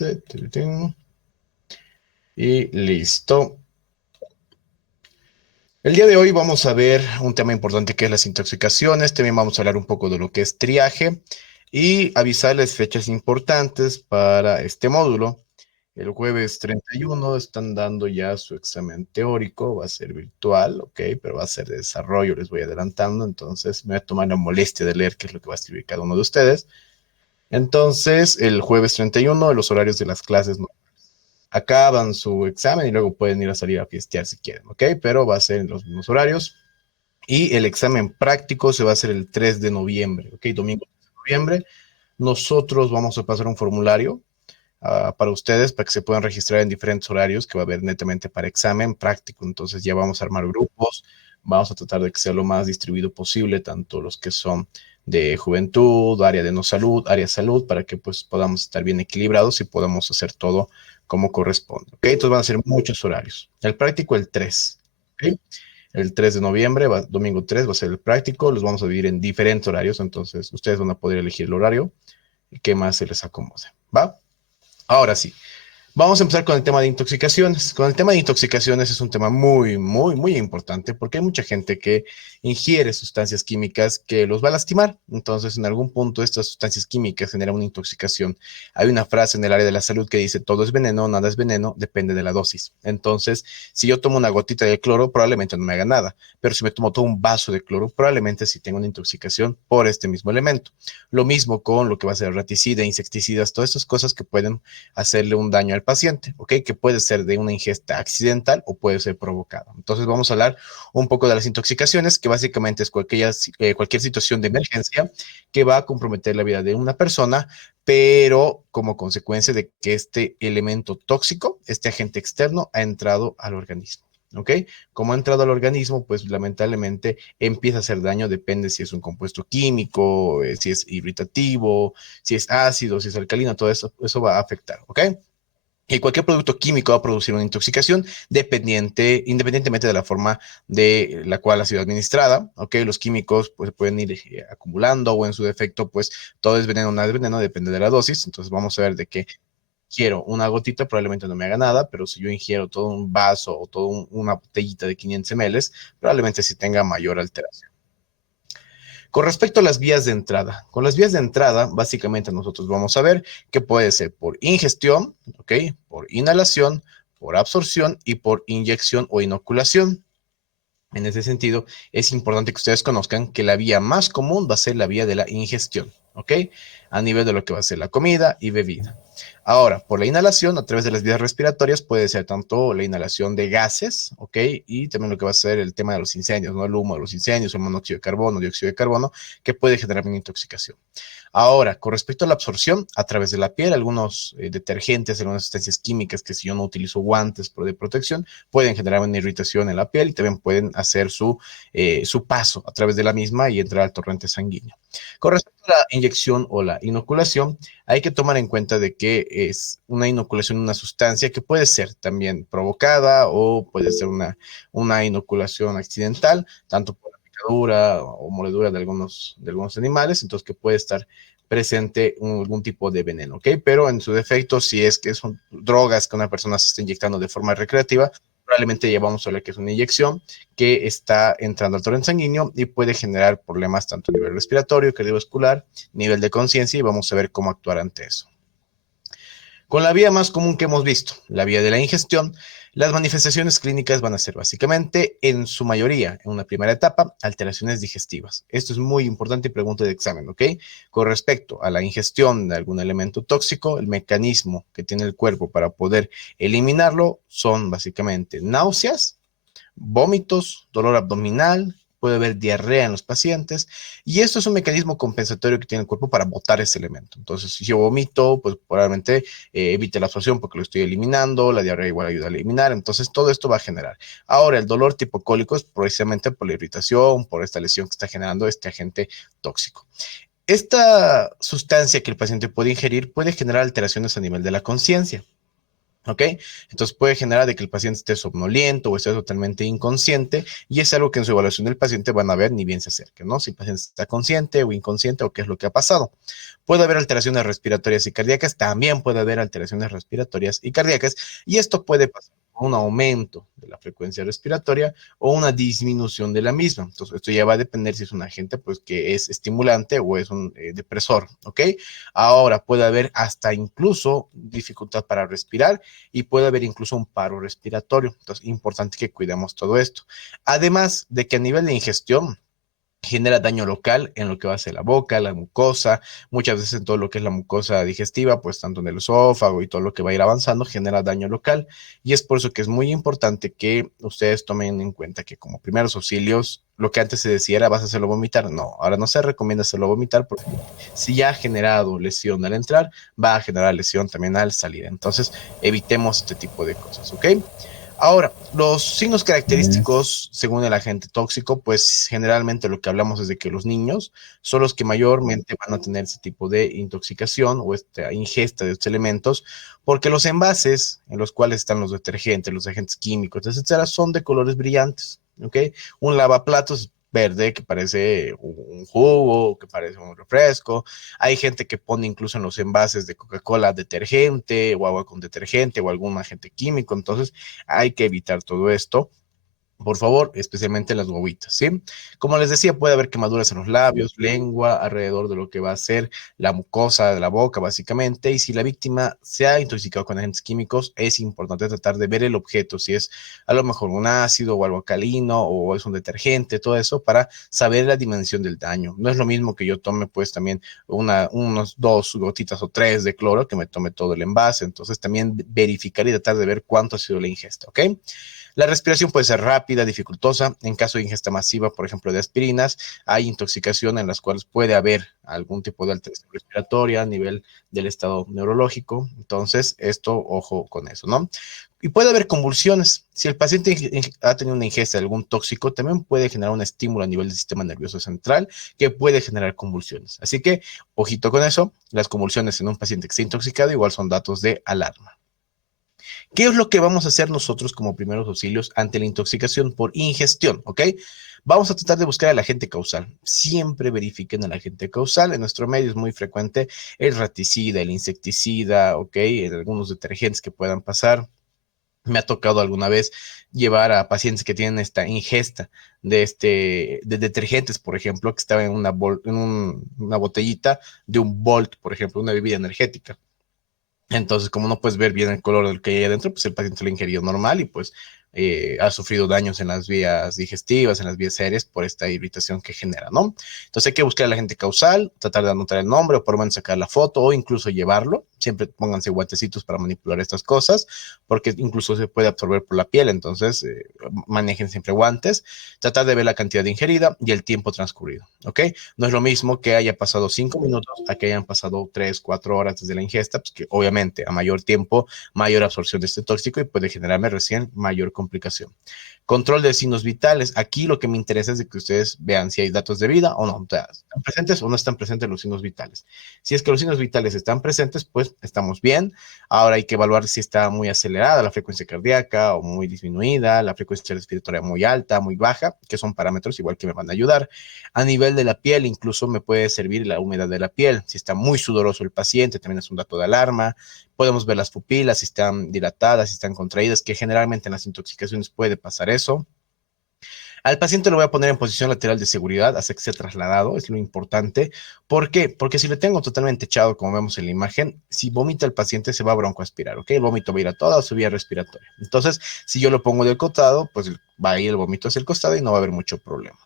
avance. Y listo. El día de hoy vamos a ver un tema importante que es las intoxicaciones. También vamos a hablar un poco de lo que es triaje y avisarles fechas importantes para este módulo. El jueves 31 están dando ya su examen teórico, va a ser virtual, ok, pero va a ser de desarrollo, les voy adelantando, entonces me voy a tomar la molestia de leer qué es lo que va a escribir cada uno de ustedes. Entonces, el jueves 31, los horarios de las clases no acaban su examen y luego pueden ir a salir a fiestear si quieren, ¿ok? Pero va a ser en los mismos horarios. Y el examen práctico se va a hacer el 3 de noviembre, ¿ok? Domingo 3 de noviembre. Nosotros vamos a pasar un formulario para ustedes, para que se puedan registrar en diferentes horarios que va a haber netamente para examen práctico. Entonces ya vamos a armar grupos, vamos a tratar de que sea lo más distribuido posible, tanto los que son de juventud, área de no salud, área de salud, para que pues podamos estar bien equilibrados y podamos hacer todo como corresponde. ¿Ok? Entonces van a ser muchos horarios. El práctico el 3. ¿Ok? El 3 de noviembre, domingo 3, va a ser el práctico. Los vamos a dividir en diferentes horarios, entonces ustedes van a poder elegir el horario que más se les acomode. ¿Va? Ahora sí, vamos a empezar con el tema de intoxicaciones. Con el tema de intoxicaciones es un tema muy importante porque hay mucha gente que ingiere sustancias químicas que los va a lastimar. Entonces, en algún punto, estas sustancias químicas generan una intoxicación. Hay una frase en el área de la salud que dice, todo es veneno, nada es veneno, depende de la dosis. Entonces, si yo tomo una gotita de cloro, probablemente no me haga nada. Pero si me tomo todo un vaso de cloro, probablemente sí tengo una intoxicación por este mismo elemento. Lo mismo con lo que va a ser raticida, insecticidas, todas estas cosas que pueden hacerle un daño al paciente, ¿ok? Que puede ser de una ingesta accidental o puede ser provocada. Entonces vamos a hablar un poco de las intoxicaciones, que básicamente es cualquier situación de emergencia que va a comprometer la vida de una persona, pero como consecuencia de que este elemento tóxico, este agente externo, ha entrado al organismo. ¿Ok? Como ha entrado al organismo, pues lamentablemente empieza a hacer daño, depende si es un compuesto químico, si es irritativo, si es ácido, si es alcalino, todo eso va a afectar, ¿ok? Y cualquier producto químico va a producir una intoxicación independientemente de la forma de la cual ha sido administrada, ¿ok? Los químicos pues pueden ir acumulando o en su defecto pues todo es veneno, nada es veneno, depende de la dosis, entonces vamos a ver de qué quiero una gotita, probablemente no me haga nada, pero si yo ingiero todo un vaso o toda una botellita de 500 ml, probablemente sí tenga mayor alteración. Con respecto a las vías de entrada, con las vías de entrada, básicamente nosotros vamos a ver que puede ser por ingestión, ¿ok? Por inhalación, por absorción y por inyección o inoculación. En ese sentido, es importante que ustedes conozcan que la vía más común va a ser la vía de la ingestión, ¿ok? A nivel de lo que va a ser la comida y bebida. Ahora, por la inhalación, a través de las vías respiratorias, puede ser tanto la inhalación de gases, ¿ok? Y también lo que va a ser el tema de los incendios, ¿no? El humo de los incendios, el monóxido de carbono, dióxido de carbono, que puede generar una intoxicación. Ahora, con respecto a la absorción, a través de la piel, algunos detergentes, algunas sustancias químicas que si yo no utilizo guantes de protección, pueden generar una irritación en la piel y también pueden hacer su paso a través de la misma y entrar al torrente sanguíneo. Con respecto a la inyección o la inoculación, hay que tomar en cuenta de que es una inoculación de una sustancia que puede ser también provocada o puede ser una inoculación accidental, tanto por picadura o mordedura de algunos animales, entonces que puede estar presente algún tipo de veneno, ¿ok? Pero en su defecto, si es que son drogas que una persona se está inyectando de forma recreativa, probablemente ya vamos a ver que es una inyección que está entrando al torrente sanguíneo y puede generar problemas tanto a nivel respiratorio, cardiovascular, nivel de conciencia y vamos a ver cómo actuar ante eso. Con la vía más común que hemos visto, la vía de la ingestión, las manifestaciones clínicas van a ser básicamente, en su mayoría, en una primera etapa, alteraciones digestivas. Esto es muy importante y pregunta de examen, ¿ok? Con respecto a la ingestión de algún elemento tóxico, el mecanismo que tiene el cuerpo para poder eliminarlo son básicamente náuseas, vómitos, dolor abdominal, puede haber diarrea en los pacientes, y esto es un mecanismo compensatorio que tiene el cuerpo para botar ese elemento. Entonces, si yo vomito, pues probablemente evite la absorción porque lo estoy eliminando, la diarrea igual ayuda a eliminar, entonces todo esto va a generar. Ahora, el dolor tipo cólico es precisamente por la irritación, por esta lesión que está generando este agente tóxico. Esta sustancia que el paciente puede ingerir puede generar alteraciones a nivel de la conciencia. ¿Ok? Entonces puede generar de que el paciente esté somnoliento o esté totalmente inconsciente y es algo que en su evaluación del paciente van a ver ni bien se acerque, ¿no? Si el paciente está consciente o inconsciente o qué es lo que ha pasado. Puede haber alteraciones respiratorias y cardíacas, también puede haber alteraciones respiratorias y cardíacas y esto puede pasar por un aumento de la frecuencia respiratoria o una disminución de la misma. Entonces esto ya va a depender si es un agente pues que es estimulante o es un depresor, ¿ok? Ahora puede haber hasta incluso dificultad para respirar y puede haber incluso un paro respiratorio. Entonces, importante que cuidemos todo esto. Además de que a nivel de ingestión, genera daño local en lo que va a ser la boca, la mucosa, muchas veces en todo lo que es la mucosa digestiva, pues tanto en el esófago y todo lo que va a ir avanzando genera daño local y es por eso que es muy importante que ustedes tomen en cuenta que como primeros auxilios, lo que antes se decía era vas a hacerlo vomitar, no, ahora no se recomienda hacerlo vomitar porque si ya ha generado lesión al entrar, va a generar lesión también al salir, entonces evitemos este tipo de cosas, ¿ok? Ahora, los signos característicos, según el agente tóxico, pues generalmente lo que hablamos es de que los niños son los que mayormente van a tener ese tipo de intoxicación o esta ingesta de estos elementos, porque los envases en los cuales están los detergentes, los agentes químicos, etcétera, son de colores brillantes, ¿ok? Un lavaplatos verde que parece un jugo, que parece un refresco. Hay gente que pone incluso en los envases de Coca-Cola detergente o agua con detergente o algún agente químico. Entonces, hay que evitar todo esto. Por favor, especialmente las guaguitas, ¿sí? Como les decía, puede haber quemaduras en los labios, lengua, alrededor de lo que va a ser la mucosa de la boca, básicamente. Y si la víctima se ha intoxicado con agentes químicos, es importante tratar de ver el objeto, si es a lo mejor un ácido o algo alcalino o es un detergente, todo eso, para saber la dimensión del daño. No es lo mismo que yo tome, pues, también unos 2 gotitas o 3 de cloro, que me tome todo el envase. Entonces, también verificar y tratar de ver cuánto ha sido la ingesta, ¿ok? La respiración puede ser rápida, dificultosa. En caso de ingesta masiva, por ejemplo, de aspirinas, hay intoxicación en las cuales puede haber algún tipo de alteración respiratoria a nivel del estado neurológico. Entonces, esto, ojo con eso, ¿no? Y puede haber convulsiones. Si el paciente ha tenido una ingesta de algún tóxico, también puede generar un estímulo a nivel del sistema nervioso central que puede generar convulsiones. Así que, ojito con eso, las convulsiones en un paciente que está intoxicado igual son datos de alarma. ¿Qué es lo que vamos a hacer nosotros como primeros auxilios ante la intoxicación por ingestión? ¿Ok? Vamos a tratar de buscar al agente causal. Siempre verifiquen al agente causal. En nuestro medio es muy frecuente el raticida, el insecticida, ¿ok? Algunos detergentes que puedan pasar. Me ha tocado alguna vez llevar a pacientes que tienen esta ingesta de detergentes, por ejemplo, que estaba en una botellita de un Volt, por ejemplo, una bebida energética. Entonces, como no puedes ver bien el color del que hay adentro, pues el paciente lo ha ingerido normal y pues ha sufrido daños en las vías digestivas, en las vías aéreas por esta irritación que genera, ¿no? Entonces hay que buscar al agente causal, tratar de anotar el nombre o por lo menos sacar la foto o incluso llevarlo. Siempre pónganse guantecitos para manipular estas cosas porque incluso se puede absorber por la piel, entonces manejen siempre guantes. Tratar de ver la cantidad de ingerida y el tiempo transcurrido, ¿ok? No es lo mismo que haya pasado 5 minutos a que hayan pasado 3, 4 horas desde la ingesta, pues que obviamente a mayor tiempo, mayor absorción de este tóxico y puede generarme recién mayor complicación. Control de signos vitales. Aquí lo que me interesa es de que ustedes vean si hay datos de vida o no. O sea, ¿están presentes o no están presentes los signos vitales? Si es que los signos vitales están presentes, pues estamos bien. Ahora hay que evaluar si está muy acelerada la frecuencia cardíaca o muy disminuida, la frecuencia respiratoria muy alta, muy baja, que son parámetros igual que me van a ayudar. A nivel de la piel, incluso me puede servir la humedad de la piel. Si está muy sudoroso el paciente, también es un dato de alarma. Podemos ver las pupilas, si están dilatadas, si están contraídas, que generalmente en las intoxicaciones puede pasar eso. Al paciente lo voy a poner en posición lateral de seguridad, hasta que sea trasladado, es lo importante. ¿Por qué? Porque si lo tengo totalmente echado, como vemos en la imagen, si vomita el paciente se va a broncoaspirar, ¿ok? El vómito va a ir a toda su vía respiratoria. Entonces, si yo lo pongo del costado, pues va a ir el vómito hacia el costado y no va a haber mucho problema.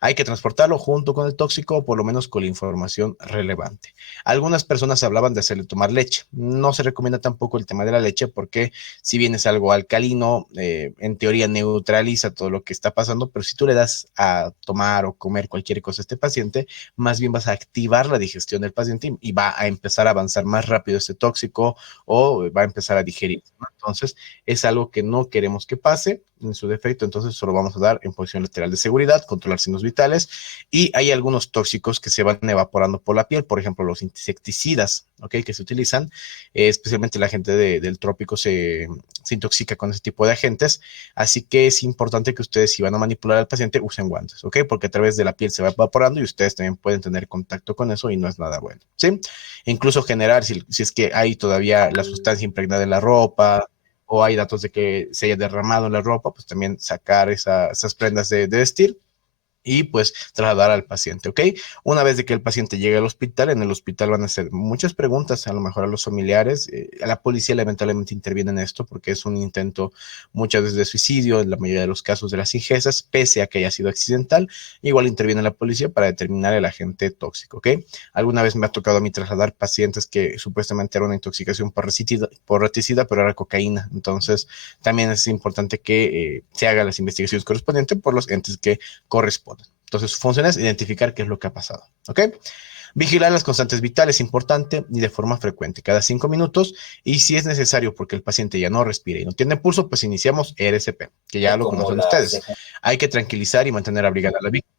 Hay que transportarlo junto con el tóxico o por lo menos con la información relevante. Algunas personas hablaban de hacerle tomar leche. No se recomienda tampoco el tema de la leche porque si bien es algo alcalino, en teoría neutraliza todo lo que está pasando, pero si tú le das a tomar o comer cualquier cosa a este paciente, más bien vas a activar la digestión del paciente y va a empezar a avanzar más rápido este tóxico o va a empezar a digerir, ¿no? Entonces, es algo que no queremos que pase en su defecto, entonces solo vamos a dar en posición lateral de seguridad, controlar signos vitales, y hay algunos tóxicos que se van evaporando por la piel, por ejemplo, los insecticidas, ¿ok? Que se utilizan, especialmente la gente del trópico se intoxica con ese tipo de agentes, así que es importante que ustedes, si van a manipular al paciente, usen guantes, ¿ok? Porque a través de la piel se va evaporando y ustedes también pueden tener contacto con eso y no es nada bueno, ¿sí? Incluso generar, si es que hay todavía la sustancia impregnada en la ropa, o hay datos de que se haya derramado en la ropa, pues también sacar esas prendas de vestir y pues trasladar al paciente, ¿ok? Una vez de que el paciente llegue al hospital, en el hospital van a hacer muchas preguntas, a lo mejor a los familiares, a la policía lamentablemente interviene en esto porque es un intento muchas veces de suicidio, en la mayoría de los casos de las ingestas, pese a que haya sido accidental, igual interviene la policía para determinar el agente tóxico, ¿ok? Alguna vez me ha tocado a mí trasladar pacientes que supuestamente era una intoxicación por reticida, pero era cocaína, entonces también es importante que se hagan las investigaciones correspondientes por los entes que corresponden. Entonces, su función es identificar qué es lo que ha pasado. ¿Ok? Vigilar las constantes vitales es importante y de forma frecuente, cada 5 minutos. Y si es necesario, porque el paciente ya no respira y no tiene pulso, pues iniciamos RSP, que ya lo conocen ustedes. Hay que tranquilizar y mantener abrigada a la víctima.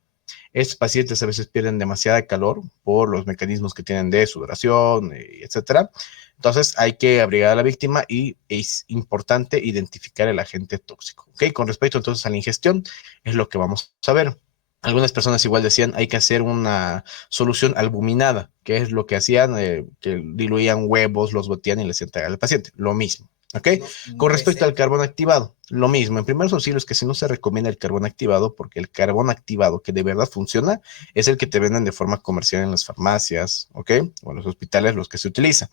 Estos pacientes a veces pierden demasiada calor por los mecanismos que tienen de sudoración, etcétera. Entonces hay que abrigar a la víctima y es importante identificar el agente tóxico. ¿Ok? Con respecto entonces a la ingestión, es lo que vamos a ver. Algunas personas igual decían hay que hacer una solución albuminada, que es lo que hacían, que diluían huevos, los botían y les entregaban al paciente. Lo mismo. ¿Ok? Con respecto al carbón activado, lo mismo. En primeros auxilios, que si no se recomienda el carbón activado, porque el carbón activado que de verdad funciona es el que te venden de forma comercial en las farmacias, ¿ok? O en los hospitales, los que se utiliza,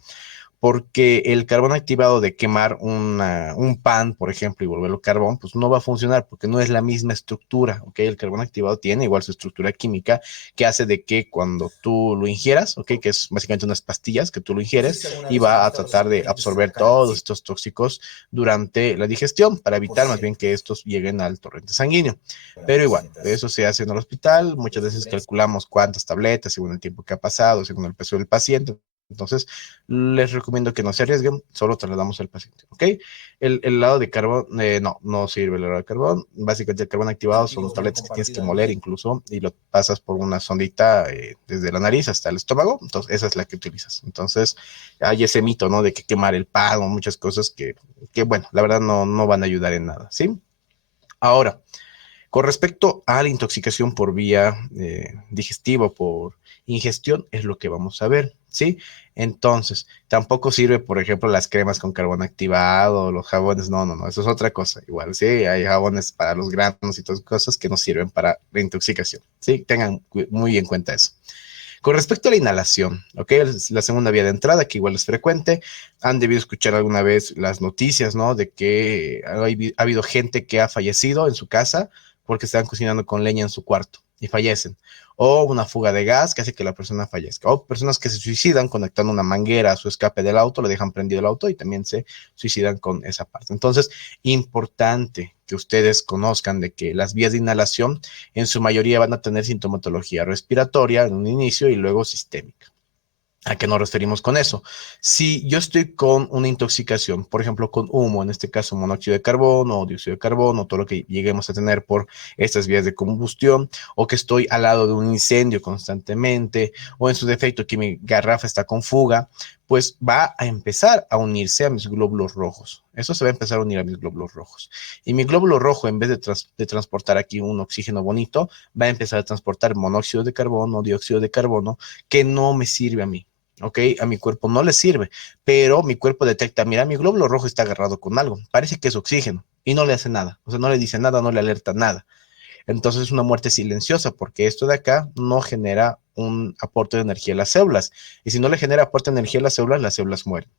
porque el carbón activado de quemar un pan, por ejemplo, y volverlo carbón, pues no va a funcionar porque no es la misma estructura, ¿ok? El carbón activado tiene igual su estructura química que hace de que cuando tú lo ingieras, ¿ok? Que es básicamente unas pastillas que tú lo ingieres y va a tratar de absorber todos estos tóxicos durante la digestión para evitar más bien que estos lleguen al torrente sanguíneo. Pero igual, eso se hace en el hospital, muchas veces calculamos cuántas tabletas según el tiempo que ha pasado, según el peso del paciente. Entonces, les recomiendo que no se arriesguen, solo trasladamos al paciente, ¿ok? El lado de carbón, no sirve el lado de carbón. Básicamente el carbón activado son tabletas que tienes que moler incluso y lo pasas por una sondita desde la nariz hasta el estómago, entonces esa es la que utilizas. Entonces, hay ese mito, ¿no? De que quemar el pan o muchas cosas que bueno, la verdad no van a ayudar en nada, ¿sí? Ahora, con respecto a la intoxicación por vía digestiva, por ingestión, es lo que vamos a ver, ¿sí? Entonces, tampoco sirve, por ejemplo, las cremas con carbón activado, los jabones, no, eso es otra cosa. Igual, sí, hay jabones para los granos y todas cosas que no sirven para la intoxicación, ¿sí? Tengan muy en cuenta eso. Con respecto a la inhalación, ¿ok? Es la segunda vía de entrada, que igual es frecuente. Han debido escuchar alguna vez las noticias, ¿no? De que ha habido gente que ha fallecido en su casa porque estaban cocinando con leña en su cuarto y fallecen. O una fuga de gas que hace que la persona fallezca. O personas que se suicidan conectando una manguera a su escape del auto, le dejan prendido el auto y también se suicidan con esa parte. Entonces, importante que ustedes conozcan de que las vías de inhalación en su mayoría van a tener sintomatología respiratoria en un inicio y luego sistémica. ¿A qué nos referimos con eso? Si yo estoy con una intoxicación, por ejemplo, con humo, en este caso monóxido de carbono o dióxido de carbono, todo lo que lleguemos a tener por estas vías de combustión, o que estoy al lado de un incendio constantemente, o en su defecto que mi garrafa está con fuga, pues va a empezar a unirse a mis glóbulos rojos. Eso se va a empezar a unir a mis glóbulos rojos. Y mi glóbulo rojo, en vez de transportar aquí un oxígeno bonito, va a empezar a transportar monóxido de carbono, dióxido de carbono, que no me sirve a mí. ¿Ok? A mi cuerpo no le sirve, pero mi cuerpo detecta, mira, mi glóbulo rojo está agarrado con algo, parece que es oxígeno y no le hace nada, o sea, no le dice nada, no le alerta nada. Entonces es una muerte silenciosa porque esto de acá no genera un aporte de energía a las células y si no le genera aporte de energía a las células mueren.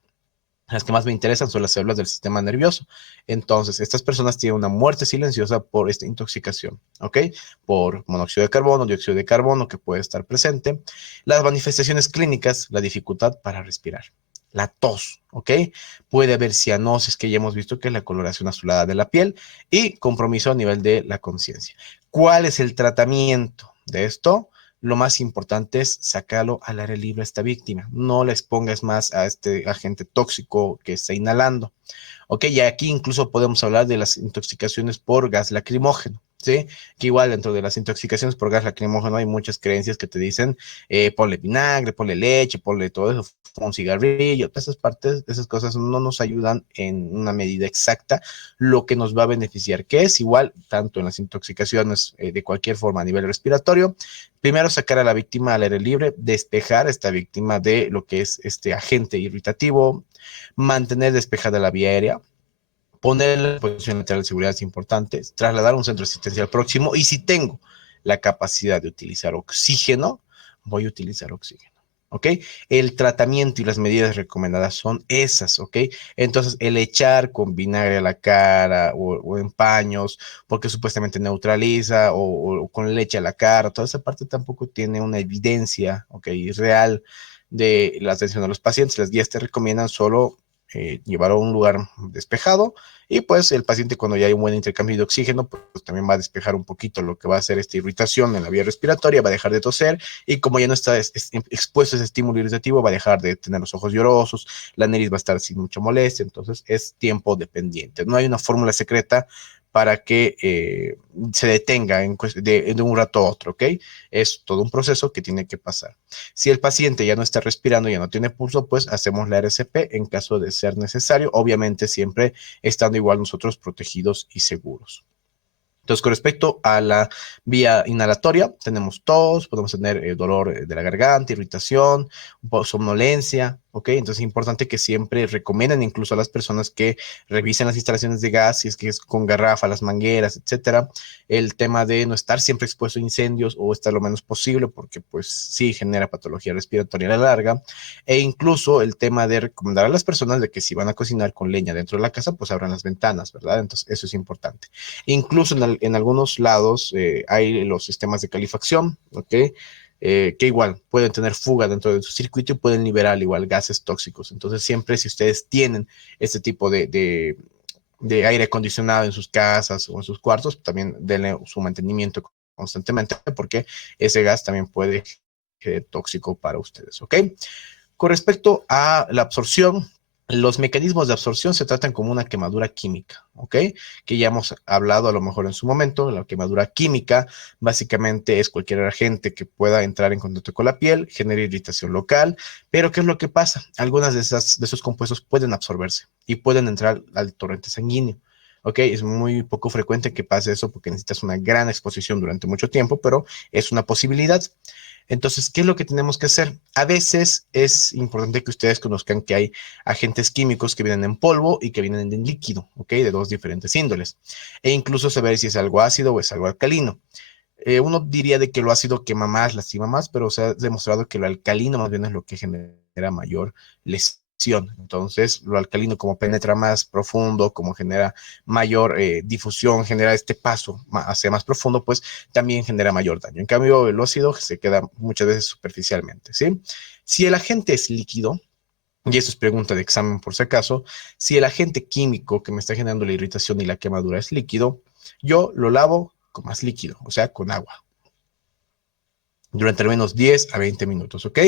Las que más me interesan son las células del sistema nervioso. Entonces, estas personas tienen una muerte silenciosa por esta intoxicación, ¿ok? Por monóxido de carbono, dióxido de carbono que puede estar presente. Las manifestaciones clínicas, la dificultad para respirar. La tos, ¿ok? Puede haber cianosis, que ya hemos visto que es la coloración azulada de la piel, y compromiso a nivel de la conciencia. ¿Cuál es el tratamiento de esto? Lo más importante es sacarlo al aire libre a esta víctima. No le expongas más a este agente tóxico que está inhalando. ¿ok? Y aquí incluso podemos hablar de las intoxicaciones por gas lacrimógeno, ¿sí? Que igual dentro de las intoxicaciones por gas lacrimógeno hay muchas creencias que te dicen, ponle vinagre, ponle leche, ponle todo eso, un cigarrillo, todas esas partes, esas cosas no nos ayudan en una medida exacta. Lo que nos va a beneficiar, que es igual tanto en las intoxicaciones de cualquier forma a nivel respiratorio, primero sacar a la víctima al aire libre, despejar a esta víctima de lo que es este agente irritativo, mantener despejada la vía aérea, poner en posición lateral de seguridad es importante, trasladar a un centro asistencial próximo y si tengo la capacidad de utilizar oxígeno, voy a utilizar oxígeno. ¿Ok? El tratamiento y las medidas recomendadas son esas, ¿ok? Entonces, el echar con vinagre a la cara o en paños, porque supuestamente neutraliza, o con leche a la cara, toda esa parte tampoco tiene una evidencia, ¿ok? Real de la atención a los pacientes. Las guías te recomiendan solo llevarlo a un lugar despejado y pues el paciente cuando ya hay un buen intercambio de oxígeno, pues también va a despejar un poquito lo que va a hacer esta irritación en la vía respiratoria, va a dejar de toser y como ya no está expuesto a ese estímulo irritativo, va a dejar de tener los ojos llorosos, la nariz va a estar sin mucha molestia, entonces es tiempo dependiente. No hay una fórmula secreta para que se detenga de un rato a otro, ¿ok? Es todo un proceso que tiene que pasar. Si el paciente ya no está respirando, ya no tiene pulso, pues hacemos la RCP en caso de ser necesario, obviamente siempre estando igual nosotros protegidos y seguros. Entonces, con respecto a la vía inhalatoria, tenemos tos, podemos tener dolor de la garganta, irritación, somnolencia, ¿ok? Entonces, es importante que siempre recomienden incluso a las personas que revisen las instalaciones de gas, si es que es con garrafa, las mangueras, etcétera, el tema de no estar siempre expuesto a incendios o estar lo menos posible, porque pues sí genera patología respiratoria a la larga, e incluso el tema de recomendar a las personas de que si van a cocinar con leña dentro de la casa, pues abran las ventanas, ¿verdad? Entonces, eso es importante. Incluso en algunos lados hay los sistemas de calefacción, ¿ok? Que igual pueden tener fuga dentro de su circuito y pueden liberar igual gases tóxicos. Entonces, siempre si ustedes tienen este tipo de aire acondicionado en sus casas o en sus cuartos, también denle su mantenimiento constantemente porque ese gas también puede ser tóxico para ustedes, ¿ok? Con respecto a la absorción, los mecanismos de absorción se tratan como una quemadura química, ¿ok? Que ya hemos hablado a lo mejor en su momento. La quemadura química básicamente es cualquier agente que pueda entrar en contacto con la piel, genera irritación local, pero ¿qué es lo que pasa? Algunas de esos compuestos pueden absorberse y pueden entrar al torrente sanguíneo. ¿Ok? Es muy poco frecuente que pase eso porque necesitas una gran exposición durante mucho tiempo, pero es una posibilidad. Entonces, ¿qué es lo que tenemos que hacer? A veces es importante que ustedes conozcan que hay agentes químicos que vienen en polvo y que vienen en líquido, ¿ok? De dos diferentes índoles. E incluso saber si es algo ácido o es algo alcalino. Uno diría de que lo ácido quema más, lastima más, pero se ha demostrado que lo alcalino más bien es lo que genera mayor lesión. Entonces, lo alcalino como penetra más profundo, como genera mayor difusión, genera este paso hacia más profundo, pues también genera mayor daño. En cambio, el ácido se queda muchas veces superficialmente, ¿sí? Si el agente es líquido, y eso es pregunta de examen por si acaso, si el agente químico que me está generando la irritación y la quemadura es líquido, yo lo lavo con más líquido, o sea, con agua, durante al menos 10 a 20 minutos, ¿ok?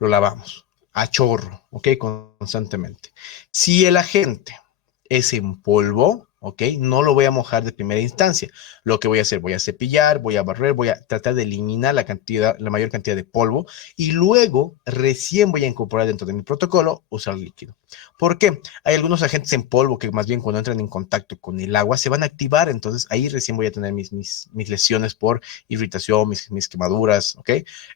Lo lavamos a chorro, ¿ok? Constantemente. Si el agente es en polvo, ¿ok? No lo voy a mojar de primera instancia. Lo que voy a hacer, voy a cepillar, voy a barrer, voy a tratar de eliminar la mayor cantidad de polvo y luego recién voy a incorporar dentro de mi protocolo usar líquido. ¿Por qué? Hay algunos agentes en polvo que más bien cuando entran en contacto con el agua se van a activar, entonces ahí recién voy a tener mis lesiones por irritación, mis quemaduras, ¿ok?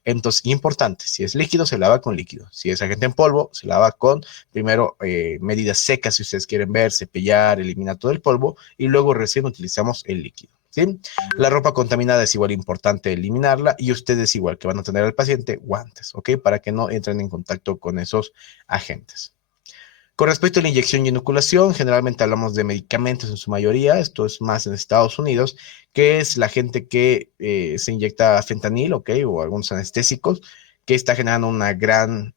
Entonces, importante, si es líquido, se lava con líquido. Si es agente en polvo, se lava con, primero, medidas secas, si ustedes quieren ver, cepillar, eliminar todo el polvo, y luego recién utilizamos el líquido. ¿Sí? La ropa contaminada es igual importante eliminarla y ustedes igual que van a tener al paciente guantes, ¿ok? Para que no entren en contacto con esos agentes. Con respecto a la inyección y inoculación, generalmente hablamos de medicamentos en su mayoría, esto es más en Estados Unidos, que es la gente que se inyecta fentanil, ¿ok? O algunos anestésicos, que está generando una gran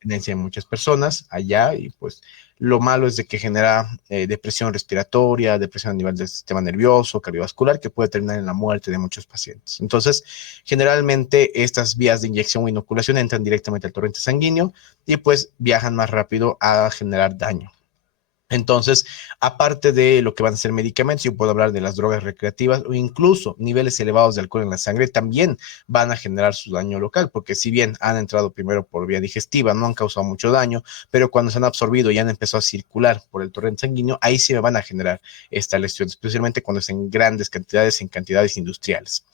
tendencia en muchas personas allá y pues lo malo es de que genera depresión respiratoria, depresión a nivel del sistema nervioso, cardiovascular, que puede terminar en la muerte de muchos pacientes. Entonces, generalmente estas vías de inyección o inoculación entran directamente al torrente sanguíneo y pues viajan más rápido a generar daño. Entonces, aparte de lo que van a ser medicamentos, yo puedo hablar de las drogas recreativas o incluso niveles elevados de alcohol en la sangre también van a generar su daño local, porque si bien han entrado primero por vía digestiva, no han causado mucho daño, pero cuando se han absorbido y han empezado a circular por el torrente sanguíneo, ahí sí me van a generar esta lesión, especialmente cuando es en grandes cantidades, en cantidades industriales.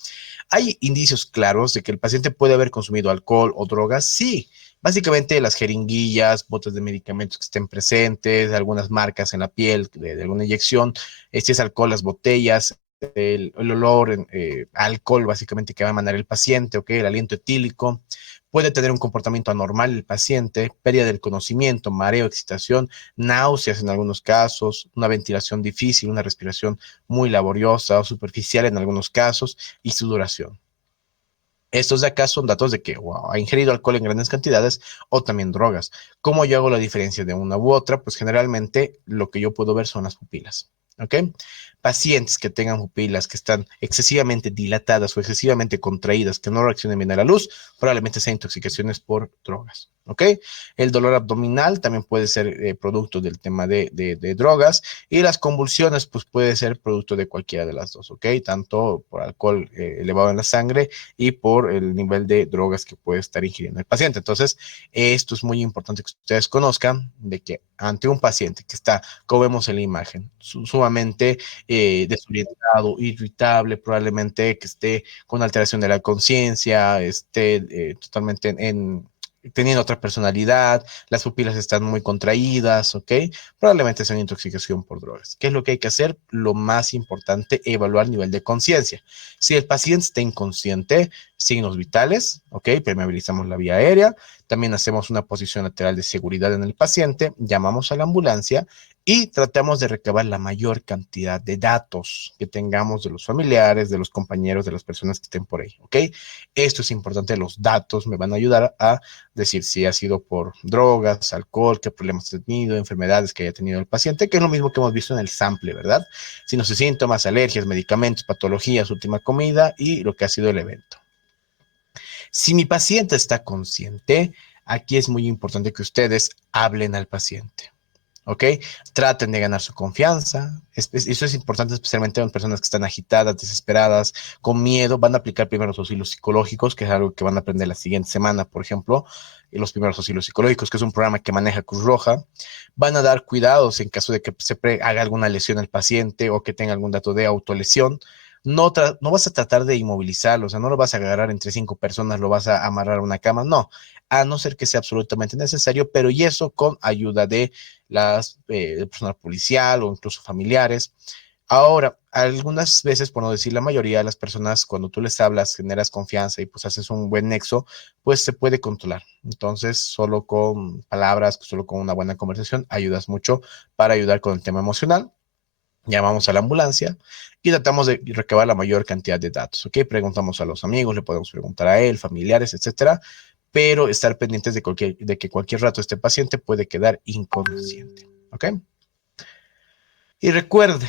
¿Hay indicios claros de que el paciente puede haber consumido alcohol o drogas? Sí. Básicamente las jeringuillas, botes de medicamentos que estén presentes, algunas marcas en la piel de alguna inyección, si es alcohol, las botellas, el olor a alcohol básicamente que va a emanar el paciente, ¿ok? El aliento etílico. Puede tener un comportamiento anormal el paciente, pérdida del conocimiento, mareo, excitación, náuseas en algunos casos, una ventilación difícil, una respiración muy laboriosa o superficial en algunos casos y sudoración. Estos de acá son datos de que wow, ha ingerido alcohol en grandes cantidades o también drogas. ¿Cómo yo hago la diferencia de una u otra? Pues generalmente lo que yo puedo ver son las pupilas. ¿Ok? Pacientes que tengan pupilas que están excesivamente dilatadas o excesivamente contraídas, que no reaccionen bien a la luz, probablemente sean intoxicaciones por drogas. ¿Ok? El dolor abdominal también puede ser producto del tema de drogas y las convulsiones, pues puede ser producto de cualquiera de las dos. ¿Ok? Tanto por alcohol elevado en la sangre y por el nivel de drogas que puede estar ingiriendo el paciente. Entonces, esto es muy importante que ustedes conozcan de que ante un paciente que está, como vemos en la imagen, sumamente desorientado, irritable, probablemente que esté con alteración de la conciencia, esté totalmente teniendo otra personalidad, las pupilas están muy contraídas, ¿ok? Probablemente sea una intoxicación por drogas. ¿Qué es lo que hay que hacer? Lo más importante, evaluar nivel de conciencia. Si el paciente está inconsciente, signos vitales, ¿ok? Permeabilizamos la vía aérea, también hacemos una posición lateral de seguridad en el paciente, llamamos a la ambulancia y tratamos de recabar la mayor cantidad de datos que tengamos de los familiares, de los compañeros, de las personas que estén por ahí, ¿ok? Esto es importante, los datos me van a ayudar a decir si ha sido por drogas, alcohol, qué problemas ha tenido, enfermedades que haya tenido el paciente, que es lo mismo que hemos visto en el sample, ¿verdad? Si no sé, síntomas, alergias, medicamentos, patologías, última comida y lo que ha sido el evento. Si mi paciente está consciente, aquí es muy importante que ustedes hablen al paciente. ¿Ok? Traten de ganar su confianza. Eso es importante especialmente en personas que están agitadas, desesperadas, con miedo. Van a aplicar primero los auxilios psicológicos, que es algo que van a aprender la siguiente semana, por ejemplo, los primeros auxilios psicológicos, que es un programa que maneja Cruz Roja. Van a dar cuidados en caso de que se haga alguna lesión al paciente o que tenga algún dato de autolesión. No vas a tratar de inmovilizarlo, o sea, no lo vas a agarrar entre cinco personas, lo vas a amarrar a una cama, no, a no ser que sea absolutamente necesario, pero y eso con ayuda de el personal policial o incluso familiares. Ahora, algunas veces, por no decir la mayoría de las personas, cuando tú les hablas, generas confianza y pues haces un buen nexo, pues se puede controlar. Entonces, solo con palabras, solo con una buena conversación, ayudas mucho para ayudar con el tema emocional. Llamamos a la ambulancia y tratamos de recabar la mayor cantidad de datos, ¿ok? Preguntamos a los amigos, le podemos preguntar a él, familiares, etcétera, pero estar pendientes de que cualquier rato este paciente puede quedar inconsciente, ¿ok? Y recuerde,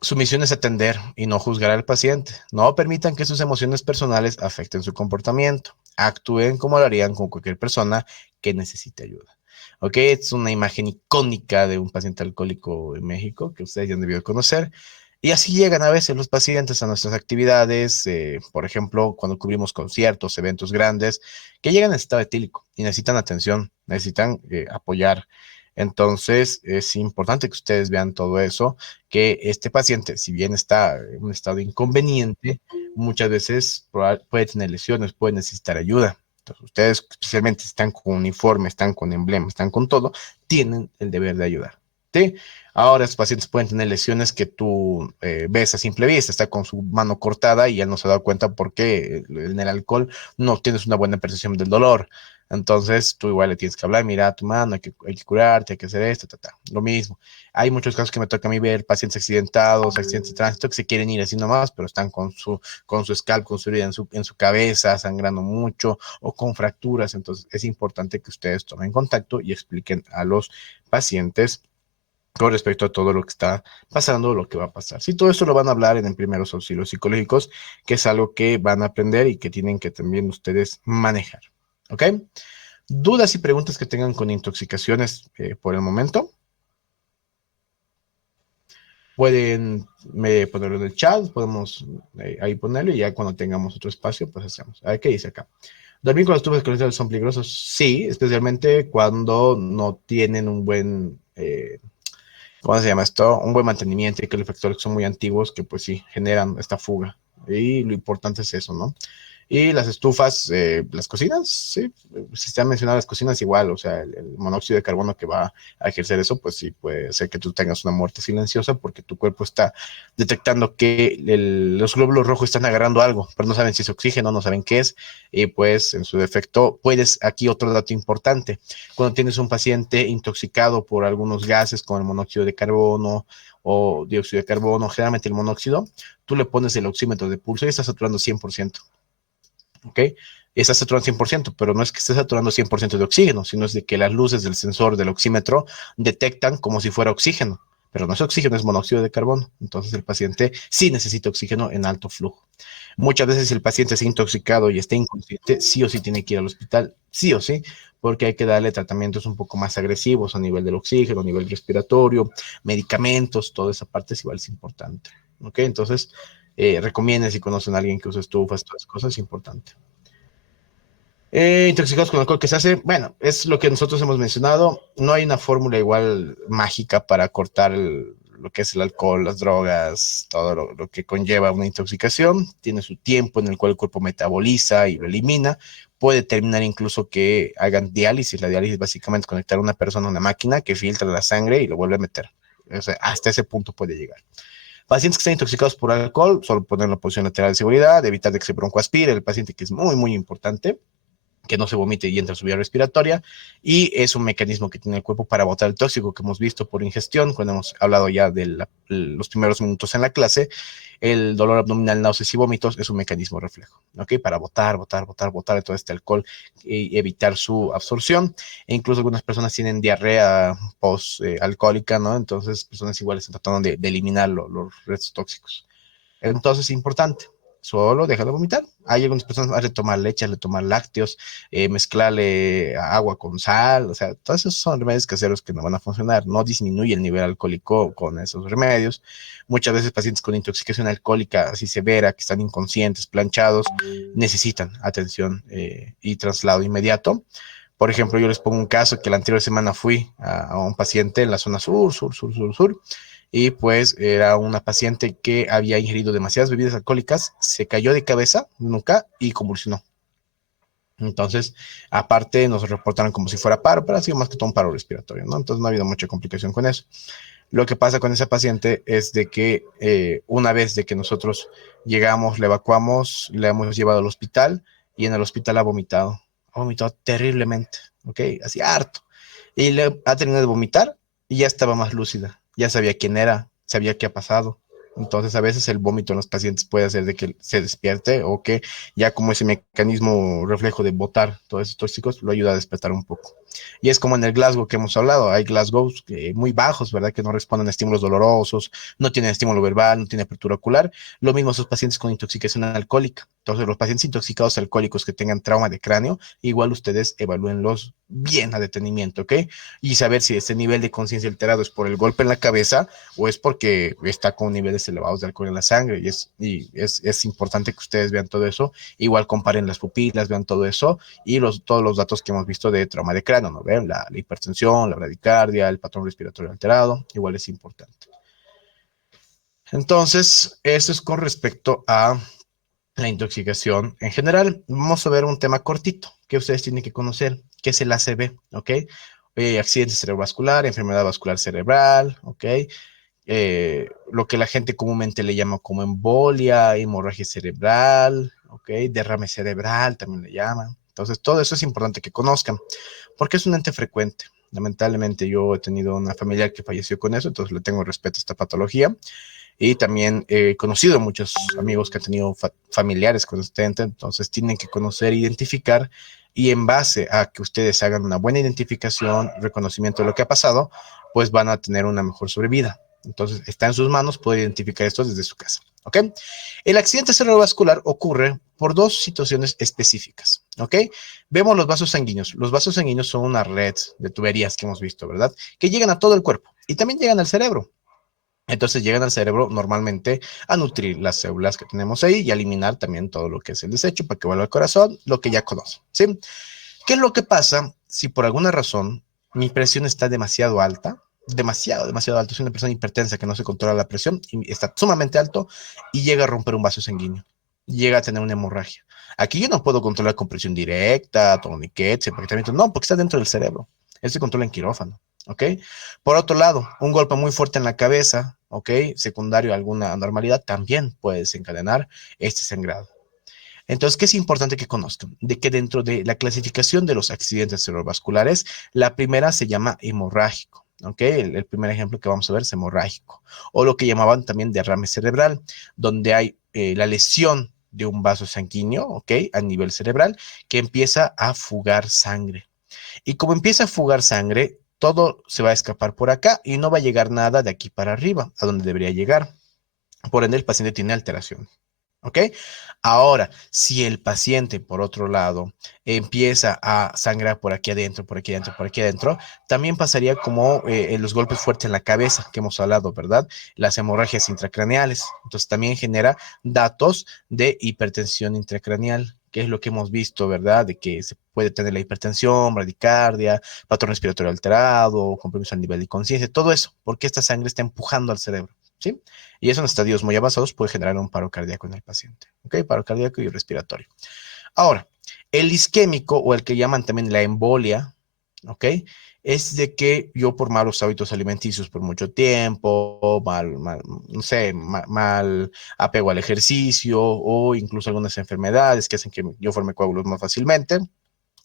su misión es atender y no juzgar al paciente. No permitan que sus emociones personales afecten su comportamiento. Actúen como lo harían con cualquier persona que necesite ayuda. ¿Ok? Es una imagen icónica de un paciente alcohólico en México que ustedes ya han debido conocer. Y así llegan a veces los pacientes a nuestras actividades, por ejemplo, cuando cubrimos conciertos, eventos grandes, que llegan en estado etílico y necesitan atención, necesitan apoyar. Entonces, es importante que ustedes vean todo eso, que este paciente, si bien está en un estado inconveniente, muchas veces puede tener lesiones, puede necesitar ayuda. Entonces, ustedes, especialmente si están con uniforme, están con emblema, están con todo, tienen el deber de ayudar. ¿Sí? Ahora, estos pacientes pueden tener lesiones que tú ves a simple vista, está con su mano cortada y ya no se ha dado cuenta porque en el alcohol no tienes una buena percepción del dolor. Entonces, tú igual le tienes que hablar, mira tu mano, hay que curarte, hay que hacer esto, lo mismo. Hay muchos casos que me toca a mí ver pacientes accidentados, accidentes de tránsito, que se quieren ir así nomás, pero están con su scalp, con su herida en su cabeza, sangrando mucho o con fracturas. Entonces, es importante que ustedes tomen contacto y expliquen a los pacientes con respecto a todo lo que está pasando, lo que va a pasar. Sí, todo esto lo van a hablar en primeros auxilios psicológicos, que es algo que van a aprender y que tienen que también ustedes manejar. ¿Ok? ¿Dudas y preguntas que tengan con intoxicaciones por el momento? Pueden ponerlo en el chat, podemos ahí ponerlo y ya cuando tengamos otro espacio, pues hacemos. A ver qué dice acá. ¿Dormir con las tubos colesterol son peligrosos? Sí, especialmente cuando no tienen un buen, ¿cómo se llama esto? Un buen mantenimiento y que los factores son muy antiguos que pues sí, generan esta fuga. Y lo importante es eso, ¿no? Y las estufas, las cocinas, sí, si se han mencionado las cocinas igual, o sea, el monóxido de carbono que va a ejercer eso, pues sí puede ser que tú tengas una muerte silenciosa porque tu cuerpo está detectando que los glóbulos rojos están agarrando algo, pero no saben si es oxígeno, no saben qué es, y pues en su defecto, puedes, aquí otro dato importante, cuando tienes un paciente intoxicado por algunos gases como el monóxido de carbono o dióxido de carbono, generalmente el monóxido, tú le pones el oxímetro de pulso y está saturando 100%. ¿Ok? Y está saturando 100%, pero no es que esté saturando 100% de oxígeno, sino es de que las luces del sensor del oxímetro detectan como si fuera oxígeno, pero no es oxígeno, es monóxido de carbono. Entonces el paciente sí necesita oxígeno en alto flujo. Muchas veces si el paciente está intoxicado y está inconsciente, sí o sí tiene que ir al hospital, sí o sí, porque hay que darle tratamientos un poco más agresivos a nivel del oxígeno, a nivel respiratorio, medicamentos, toda esa parte es igual es importante. ¿Ok? Entonces, recomienden si conocen a alguien que usa estufas, todas esas cosas, es importante. Intoxicados con alcohol que se hace, bueno, es lo que nosotros hemos mencionado. No hay una fórmula igual mágica para cortar lo que es el alcohol, las drogas, todo lo que conlleva una intoxicación. Tiene su tiempo en el cual el cuerpo metaboliza y lo elimina. Puede terminar incluso que hagan diálisis. La diálisis es básicamente conectar a una persona a una máquina que filtra la sangre y lo vuelve a meter. O sea, hasta ese punto puede llegar. Pacientes que están intoxicados por alcohol, solo poner la posición lateral de seguridad, evitar de que se broncoaspire, el paciente que es muy, muy importante que no se vomite y entra en su vía respiratoria, y es un mecanismo que tiene el cuerpo para botar el tóxico que hemos visto por ingestión, cuando hemos hablado ya de los primeros minutos en la clase, el dolor abdominal, náuseas y vómitos es un mecanismo reflejo, ¿ok? Para botar todo este alcohol y evitar su absorción, e incluso algunas personas tienen diarrea post-alcohólica, ¿no? Entonces, personas iguales están tratando de eliminar los restos tóxicos. Entonces es importante. Solo deja de vomitar. Hay algunas personas que hacen tomar leche, hacen tomar lácteos, mezclarle agua con sal, o sea, todos esos son remedios caseros que no van a funcionar. No disminuye el nivel alcohólico con esos remedios. Muchas veces pacientes con intoxicación alcohólica así severa, que están inconscientes, planchados, necesitan atención y traslado inmediato. Por ejemplo, yo les pongo un caso que la anterior semana fui a un paciente en la zona sur, y pues era una paciente que había ingerido demasiadas bebidas alcohólicas, se cayó de cabeza, nunca, y convulsionó. Entonces, aparte nos reportaron como si fuera paro, pero ha sido más que todo un paro respiratorio, ¿no? Entonces no ha habido mucha complicación con eso. Lo que pasa con esa paciente es de que una vez de que nosotros llegamos, la evacuamos, la hemos llevado al hospital y en el hospital ha vomitado terriblemente, ¿ok? Así harto. Y le ha terminado de vomitar y ya estaba más lúcida, ya sabía quién era, sabía qué ha pasado. Entonces, a veces el vómito en los pacientes puede hacer de que se despierte o que ya como ese mecanismo reflejo de botar todos esos tóxicos lo ayuda a despertar un poco. Y es como en el Glasgow que hemos hablado, hay Glasgows muy bajos, ¿verdad? Que no responden a estímulos dolorosos, no tienen estímulo verbal, no tienen apertura ocular. Lo mismo esos pacientes con intoxicación alcohólica. Entonces, los pacientes intoxicados alcohólicos que tengan trauma de cráneo, igual ustedes evalúenlos bien a detenimiento, ¿ok? Y saber si ese nivel de conciencia alterado es por el golpe en la cabeza o es porque está con niveles elevados de alcohol en la sangre. Es importante que ustedes vean todo eso. Igual comparen las pupilas, vean todo eso y todos los datos que hemos visto de trauma de cráneo, ¿no? ¿Ven? La hipertensión, la bradicardia, el patrón respiratorio alterado, igual es importante. Entonces, eso es con respecto a la intoxicación en general. Vamos a ver un tema cortito que ustedes tienen que conocer, que es el ACV, ¿ok? Accidente cerebrovascular, enfermedad vascular cerebral, ¿ok? Lo que la gente comúnmente le llama como embolia, hemorragia cerebral, ¿ok? Derrame cerebral también le llaman. Entonces, todo eso es importante que conozcan, porque es un ente frecuente. Lamentablemente yo he tenido una familiar que falleció con eso, entonces le tengo respeto a esta patología. Y también he conocido muchos amigos que han tenido familiares con este ente, entonces tienen que conocer, identificar, y en base a que ustedes hagan una buena identificación, reconocimiento de lo que ha pasado, pues van a tener una mejor sobrevida. Entonces está en sus manos poder identificar esto desde su casa. ¿Ok? El accidente cerebrovascular ocurre por dos situaciones específicas. ¿Ok? Vemos los vasos sanguíneos. Los vasos sanguíneos son una red de tuberías que hemos visto, ¿verdad? Que llegan a todo el cuerpo y también llegan al cerebro. Entonces llegan al cerebro normalmente a nutrir las células que tenemos ahí y a eliminar también todo lo que es el desecho para que vuelva al corazón, lo que ya conocen, ¿sí? ¿Qué es lo que pasa si por alguna razón mi presión está demasiado alta? Demasiado alto. Soy una persona hipertensa que no se controla la presión y está sumamente alto y llega a romper un vaso sanguíneo. Llega a tener una hemorragia. Aquí yo no puedo controlar con presión directa, torniquetes, empaquetamiento. No, porque está dentro del cerebro. Él se controla en quirófano. ¿Ok? Por otro lado, un golpe muy fuerte en la cabeza, ¿ok? Secundario a alguna anormalidad, también puede desencadenar este sangrado. Entonces, ¿qué es importante que conozcan? De que dentro de la clasificación de los accidentes cerebrovasculares, la primera se llama hemorrágico. ¿Ok? El primer ejemplo que vamos a ver es hemorrágico, o lo que llamaban también derrame cerebral, donde hay la lesión de un vaso sanguíneo, ¿ok? A nivel cerebral, que empieza a fugar sangre. Y como empieza a fugar sangre, todo se va a escapar por acá y no va a llegar nada de aquí para arriba, a donde debería llegar. Por ende, el paciente tiene alteración. ¿Ok? Ahora, si el paciente, por otro lado, empieza a sangrar por aquí adentro, por aquí adentro, por aquí adentro, también pasaría como en los golpes fuertes en la cabeza que hemos hablado, ¿verdad? Las hemorragias intracraneales. Entonces, también genera datos de hipertensión intracraneal, que es lo que hemos visto, ¿verdad? De que se puede tener la hipertensión, bradicardia, patrón respiratorio alterado, compromiso al nivel de conciencia, todo eso, porque esta sangre está empujando al cerebro, ¿sí? Y eso en estadios muy avanzados puede generar un paro cardíaco en el paciente. ¿Ok? Paro cardíaco y respiratorio. Ahora, el isquémico o el que llaman también la embolia, ¿ok? Es de que yo por malos hábitos alimenticios por mucho tiempo, no sé, mal apego al ejercicio o incluso algunas enfermedades que hacen que yo forme coágulos más fácilmente,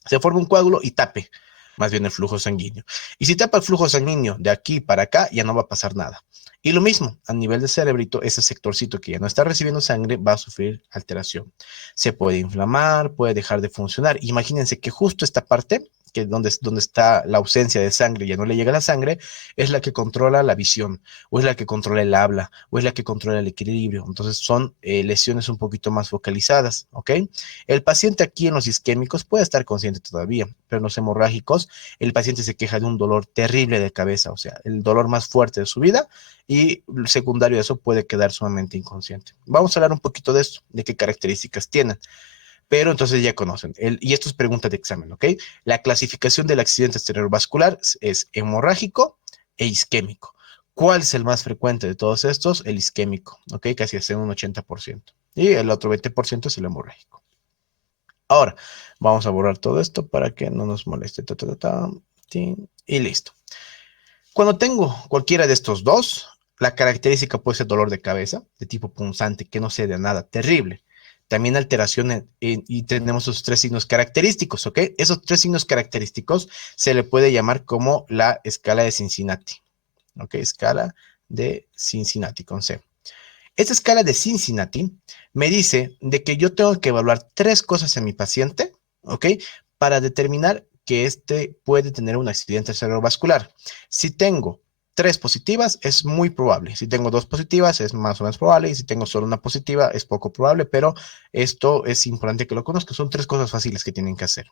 se forma un coágulo y tape más bien el flujo sanguíneo. Y si tapa el flujo sanguíneo de aquí para acá, ya no va a pasar nada. Y lo mismo, a nivel de cerebrito, ese sectorcito que ya no está recibiendo sangre va a sufrir alteración. Se puede inflamar, puede dejar de funcionar. Imagínense que justo esta parte, que donde está la ausencia de sangre, ya no le llega la sangre, es la que controla la visión, o es la que controla el habla, o es la que controla el equilibrio. Entonces son lesiones un poquito más focalizadas, ¿ok? El paciente aquí en los isquémicos puede estar consciente todavía, pero en los hemorrágicos el paciente se queja de un dolor terrible de cabeza, o sea, el dolor más fuerte de su vida y secundario a eso puede quedar sumamente inconsciente. Vamos a hablar un poquito de esto, de qué características tienen, pero entonces ya conocen, y esto es pregunta de examen, ¿ok? La clasificación del accidente cerebrovascular es hemorrágico e isquémico. ¿Cuál es el más frecuente de todos estos? El isquémico, ¿ok? Casi hace un 80%. Y el otro 20% es el hemorrágico. Ahora, vamos a borrar todo esto para que no nos moleste. Y listo. Cuando tengo cualquiera de estos dos, la característica puede ser dolor de cabeza, de tipo punzante, que no sea de nada terrible. También alteración y tenemos esos tres signos característicos, ¿ok? Esos tres signos característicos se le puede llamar como la escala de Cincinnati, ¿ok? Escala de Cincinnati con C. Esta escala de Cincinnati me dice de que yo tengo que evaluar tres cosas en mi paciente, ¿ok? Para determinar que este puede tener un accidente cerebrovascular. Si tengo tres positivas, es muy probable. Si tengo dos positivas, es más o menos probable. Y si tengo solo una positiva, es poco probable. Pero esto es importante que lo conozcan. Son tres cosas fáciles que tienen que hacer.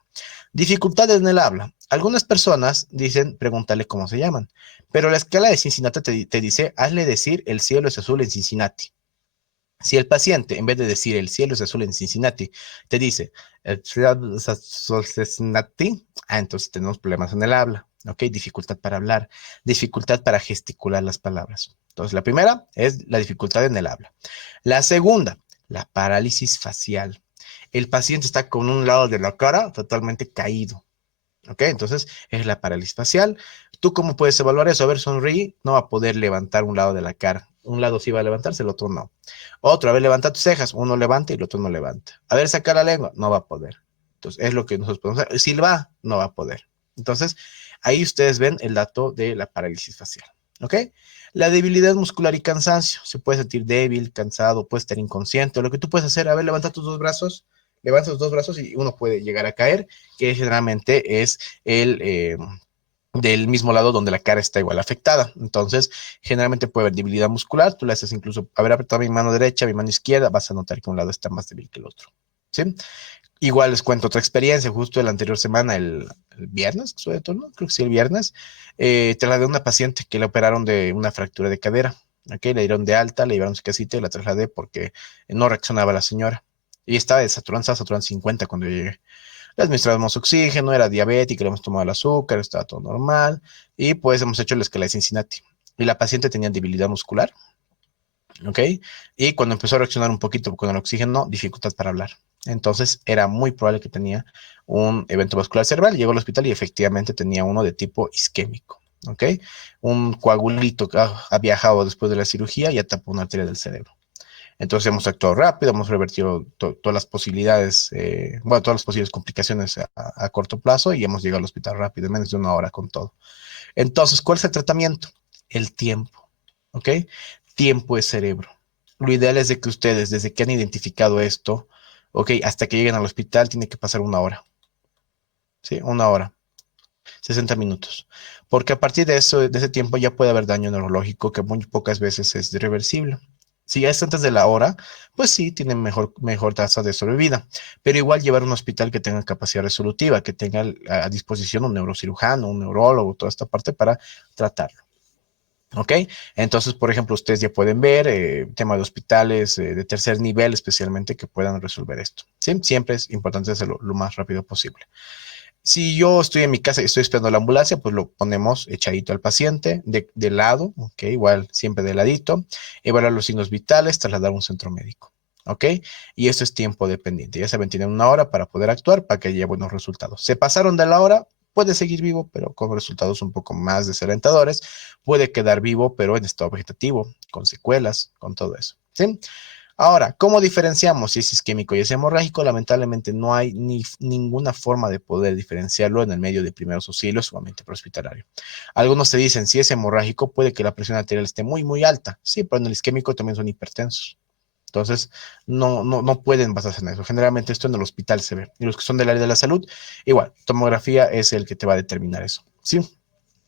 Dificultades en el habla. Algunas personas dicen, pregúntale cómo se llaman. Pero la escala de Cincinnati te dice, hazle decir el cielo es azul en Cincinnati. Si el paciente, en vez de decir el cielo es azul en Cincinnati, te dice el cielo es azul en Cincinnati, entonces tenemos problemas en el habla, ¿ok? Dificultad para hablar, dificultad para gesticular las palabras. Entonces, la primera es la dificultad en el habla. La segunda, la parálisis facial. El paciente está con un lado de la cara totalmente caído, ¿ok? Entonces, es la parálisis facial. ¿Tú cómo puedes evaluar eso? A ver, sonríe, no va a poder levantar un lado de la cara. Un lado sí va a levantarse, el otro no. Otro, a ver, levanta tus cejas. Uno levanta y el otro no levanta. A ver, saca la lengua. No va a poder. Entonces, es lo que nosotros podemos hacer. Silba, no va a poder. Entonces, ahí ustedes ven el dato de la parálisis facial. ¿Ok? La debilidad muscular y cansancio. Se puede sentir débil, cansado, puede estar inconsciente. Lo que tú puedes hacer, a ver, levanta tus dos brazos. Levanta tus dos brazos y uno puede llegar a caer, que generalmente es el del mismo lado donde la cara está igual afectada. Entonces, generalmente puede haber debilidad muscular. Tú le haces incluso, haber apretado mi mano derecha, mi mano izquierda, vas a notar que un lado está más débil que el otro. ¿Sí? Igual les cuento otra experiencia. Justo la anterior semana, el viernes, sobre todo, ¿no? Creo que sí, el viernes, trasladé a una paciente que le operaron de una fractura de cadera. ¿ok? Le dieron de alta, le llevaron su casita y la trasladé porque no reaccionaba la señora. Y estaba saturando 50 cuando yo llegué. Le administramos oxígeno, era diabética, le hemos tomado el azúcar, estaba todo normal. Y pues hemos hecho la escala de Cincinnati. Y la paciente tenía debilidad muscular, ¿ok? Y cuando empezó a reaccionar un poquito con el oxígeno, dificultad para hablar. Entonces era muy probable que tenía un evento vascular cerebral. Llegó al hospital y efectivamente tenía uno de tipo isquémico, ¿ok? Un coagulito que ha viajado después de la cirugía y tapó una arteria del cerebro. Entonces hemos actuado rápido, hemos revertido todas las posibilidades, bueno, todas las posibles complicaciones a corto plazo y hemos llegado al hospital rápido, en menos de una hora con todo. Entonces, ¿cuál es el tratamiento? El tiempo, ¿ok? Tiempo es cerebro. Lo ideal es de que ustedes, desde que han identificado esto, ¿ok? Hasta que lleguen al hospital, tiene que pasar una hora, ¿sí? Una hora, 60 minutos. Porque a partir de eso, de ese tiempo ya puede haber daño neurológico que muy pocas veces es irreversible. Si ya es antes de la hora, pues sí, tienen mejor tasa de sobrevida. Pero igual llevar a un hospital que tenga capacidad resolutiva, que tenga a disposición un neurocirujano, un neurólogo, toda esta parte para tratarlo. ¿Ok? Entonces, por ejemplo, ustedes ya pueden ver tema de hospitales de tercer nivel, especialmente, que puedan resolver esto. ¿Sí? Siempre es importante hacerlo lo más rápido posible. Si yo estoy en mi casa y estoy esperando la ambulancia, pues lo ponemos echadito al paciente, de lado, ¿ok? Igual, siempre de ladito, evaluar los signos vitales, trasladar a un centro médico, ¿ok? Y eso es tiempo dependiente. Ya saben, tienen una hora para poder actuar, para que haya buenos resultados. Se pasaron de la hora, puede seguir vivo, pero con resultados un poco más desalentadores. Puede quedar vivo, pero en estado vegetativo, con secuelas, con todo eso, ¿sí? Ahora, ¿cómo diferenciamos si es isquémico y es hemorrágico? Lamentablemente no hay ninguna forma de poder diferenciarlo en el medio de primeros auxilios o ambiente prehospitalario. Algunos te dicen, si es hemorrágico, puede que la presión arterial esté muy, muy alta. Sí, pero en el isquémico también son hipertensos. Entonces, no pueden basarse en eso. Generalmente esto en el hospital se ve. Y los que son del área de la salud, igual, tomografía es el que te va a determinar eso. ¿Sí?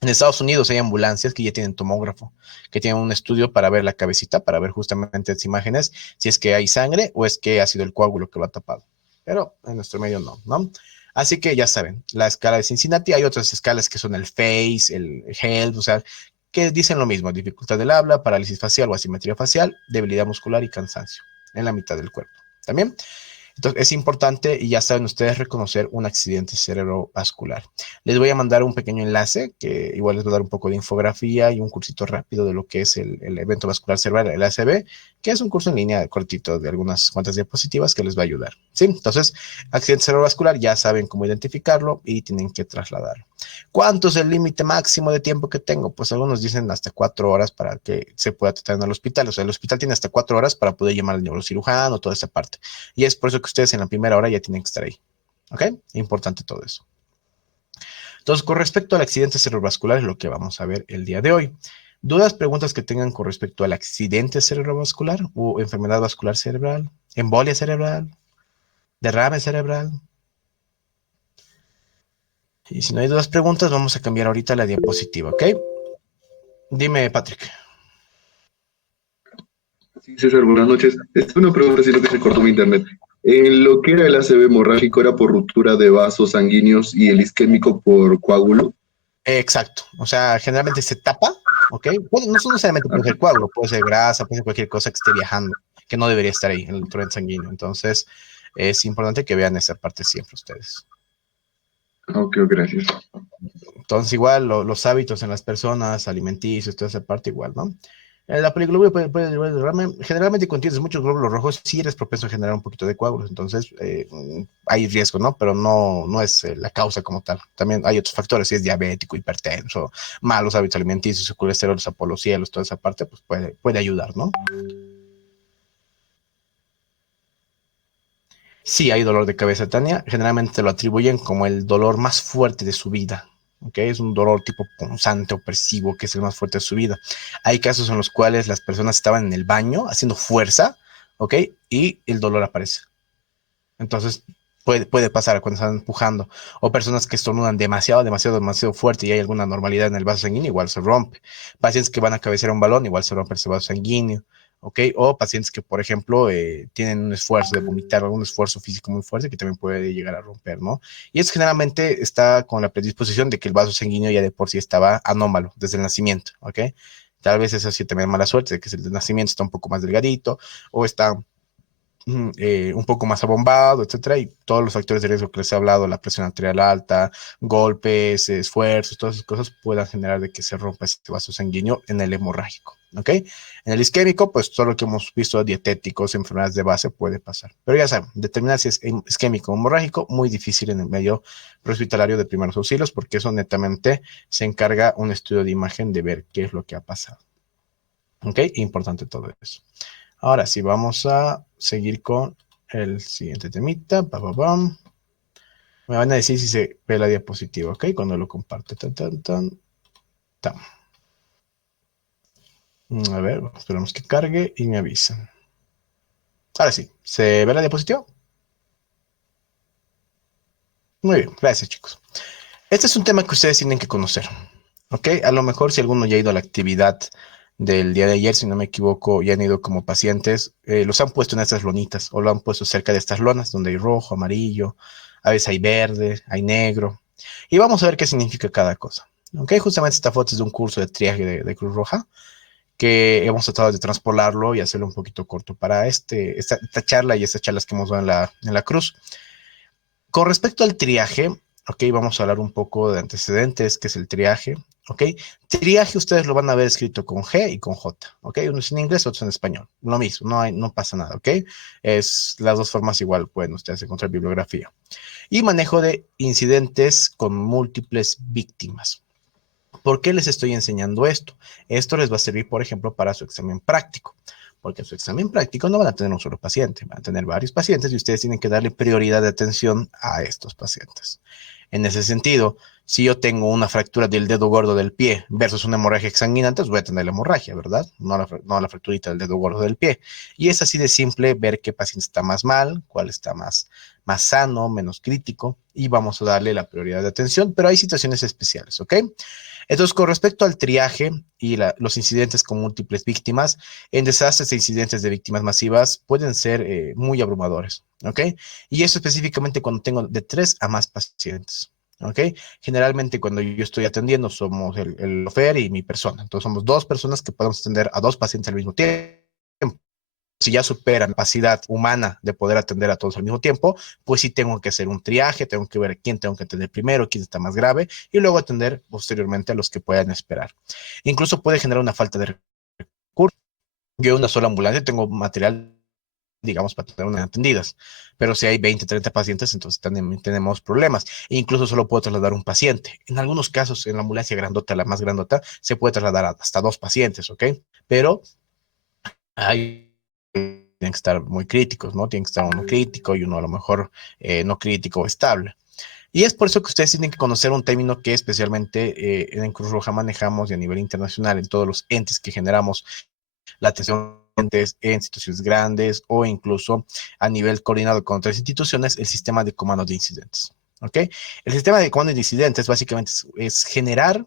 En Estados Unidos hay ambulancias que ya tienen tomógrafo, que tienen un estudio para ver la cabecita, para ver justamente las imágenes, si es que hay sangre o es que ha sido el coágulo que lo ha tapado. Pero en nuestro medio no, ¿no? Así que ya saben, la escala de Cincinnati, hay otras escalas que son el FACE, el HELP, o sea, que dicen lo mismo, dificultad del habla, parálisis facial o asimetría facial, debilidad muscular y cansancio en la mitad del cuerpo. ¿También? Entonces, es importante, y ya saben ustedes, reconocer un accidente cerebrovascular. Les voy a mandar un pequeño enlace que igual les va a dar un poco de infografía y un cursito rápido de lo que es el evento vascular cerebral, el ACV, que es un curso en línea cortito de algunas cuantas diapositivas que les va a ayudar. ¿Sí? Entonces, accidente cerebrovascular, ya saben cómo identificarlo y tienen que trasladarlo. ¿Cuánto es el límite máximo de tiempo que tengo? Pues algunos dicen hasta 4 horas para que se pueda tratar en el hospital. O sea, el hospital tiene hasta 4 horas para poder llamar al neurocirujano, toda esa parte. Y es por eso que ustedes en la primera hora ya tienen que estar ahí. ¿Ok? Importante todo eso. Entonces, con respecto al accidente cerebrovascular, es lo que vamos a ver el día de hoy. ¿Dudas, preguntas que tengan con respecto al accidente cerebrovascular o enfermedad vascular cerebral, embolia cerebral, derrame cerebral? Y si no hay dudas, preguntas, vamos a cambiar ahorita la diapositiva, ¿ok? Dime, Patrick. Sí, César, buenas noches. Es una pregunta, sino que se cortó mi internet. Lo que era el ACV hemorrágico era por ruptura de vasos sanguíneos y el isquémico por coágulo. Exacto. O sea, generalmente se tapa, ¿ok? Bueno, no necesariamente puede ser Ajá. coágulo, puede ser grasa, puede ser cualquier cosa que esté viajando, que no debería estar ahí en el torrente sanguíneo. Entonces, es importante que vean esa parte siempre ustedes. Ok, gracias. Entonces, igual los hábitos en las personas, alimenticios, toda esa parte igual, ¿no? La película puede derrame. Generalmente cuando tienes muchos glóbulos rojos, sí eres propenso a generar un poquito de coágulos, entonces hay riesgo, ¿no? Pero no es la causa como tal. También hay otros factores, si es diabético, hipertenso, malos hábitos alimenticios, colesterol a por los cielos, toda esa parte, pues puede ayudar, ¿no? Sí, hay dolor de cabeza, Tania. Generalmente lo atribuyen como el dolor más fuerte de su vida. ¿Ok? Es un dolor tipo punzante, opresivo, que es el más fuerte de su vida. Hay casos en los cuales las personas estaban en el baño haciendo fuerza, ¿ok? Y el dolor aparece. Entonces, puede pasar cuando están empujando. O personas que estornudan demasiado fuerte y hay alguna normalidad en el vaso sanguíneo, igual se rompe. Pacientes que van a cabecear un balón, igual se rompe ese vaso sanguíneo. ¿Ok? O pacientes que, por ejemplo, tienen un esfuerzo de vomitar, algún esfuerzo físico muy fuerte que también puede llegar a romper, ¿no? Y eso generalmente está con la predisposición de que el vaso sanguíneo ya de por sí estaba anómalo desde el nacimiento, ¿ok? Tal vez eso sí también mala suerte, de que el de nacimiento está un poco más delgadito, o está un poco más abombado, etcétera, y todos los factores de riesgo que les he hablado, la presión arterial alta, golpes, esfuerzos, todas esas cosas puedan generar de que se rompa este vaso sanguíneo en el hemorrágico, ¿ok? En el isquémico, pues todo lo que hemos visto, dietéticos, enfermedades de base, puede pasar. Pero ya saben, determinar si es isquémico o hemorrágico, muy difícil en el medio prehospitalario de primeros auxilios, porque eso netamente se encarga un estudio de imagen de ver qué es lo que ha pasado. ¿Ok? Importante todo eso. Ahora sí, vamos a seguir con el siguiente temita. Me van a decir si se ve la diapositiva, ¿ok? Cuando lo comparte. Tan. A ver, esperamos que cargue y me avisan. Ahora sí, ¿se ve la diapositiva? Muy bien, gracias chicos. Este es un tema que ustedes tienen que conocer, ¿ok? A lo mejor si alguno ya ha ido a la actividad del día de ayer, si no me equivoco, ya han ido como pacientes, los han puesto en estas lonitas o lo han puesto cerca de estas lonas donde hay rojo, amarillo, a veces hay verde, hay negro. Y vamos a ver qué significa cada cosa. ¿Ok? Justamente esta foto es de un curso de triaje de Cruz Roja que hemos tratado de transpolarlo y hacerlo un poquito corto para esta charla y estas charlas que hemos dado en la Cruz. Con respecto al triaje, ok, vamos a hablar un poco de antecedentes, que es el triaje, ok. Triaje ustedes lo van a ver escrito con G y con J, ok. Uno es en inglés, otro es en español. Lo mismo, no pasa nada, ok. Es las dos formas igual, pueden ustedes encontrar bibliografía. Y manejo de incidentes con múltiples víctimas. ¿Por qué les estoy enseñando esto? Esto les va a servir, por ejemplo, para su examen práctico, porque en su examen práctico no van a tener un solo paciente, van a tener varios pacientes y ustedes tienen que darle prioridad de atención a estos pacientes. En ese sentido, si yo tengo una fractura del dedo gordo del pie versus una hemorragia exsanguinante, pues voy a tener la hemorragia, ¿verdad? No la fracturita del dedo gordo del pie. Y es así de simple ver qué paciente está más mal, cuál está más sano, menos crítico, y vamos a darle la prioridad de atención, pero hay situaciones especiales, ¿ok? Entonces, con respecto al triaje y los incidentes con múltiples víctimas, en desastres e incidentes de víctimas masivas pueden ser muy abrumadores, ¿ok? Y eso específicamente cuando tengo de 3 a más pacientes, ¿ok? Generalmente cuando yo estoy atendiendo somos el chofer y mi persona, entonces somos 2 personas que podemos atender a 2 pacientes al mismo tiempo. Si ya superan la capacidad humana de poder atender a todos al mismo tiempo, pues sí tengo que hacer un triaje, tengo que ver quién tengo que atender primero, quién está más grave, y luego atender posteriormente a los que puedan esperar. Incluso puede generar una falta de recursos. Yo en una sola ambulancia tengo material, digamos, para tener unas atendidas, pero si hay 20, 30 pacientes, entonces tenemos problemas. E incluso solo puedo trasladar un paciente. En algunos casos, en la ambulancia grandota, la más grandota, se puede trasladar hasta 2 pacientes, ¿ok? Pero hay tienen que estar muy críticos, ¿no? Tienen que estar uno crítico y uno a lo mejor no crítico o estable. Y es por eso que ustedes tienen que conocer un término que especialmente en Cruz Roja manejamos y a nivel internacional en todos los entes que generamos la atención en situaciones grandes o incluso a nivel coordinado con otras instituciones, el sistema de comando de incidentes. ¿Ok? El sistema de comando de incidentes básicamente es generar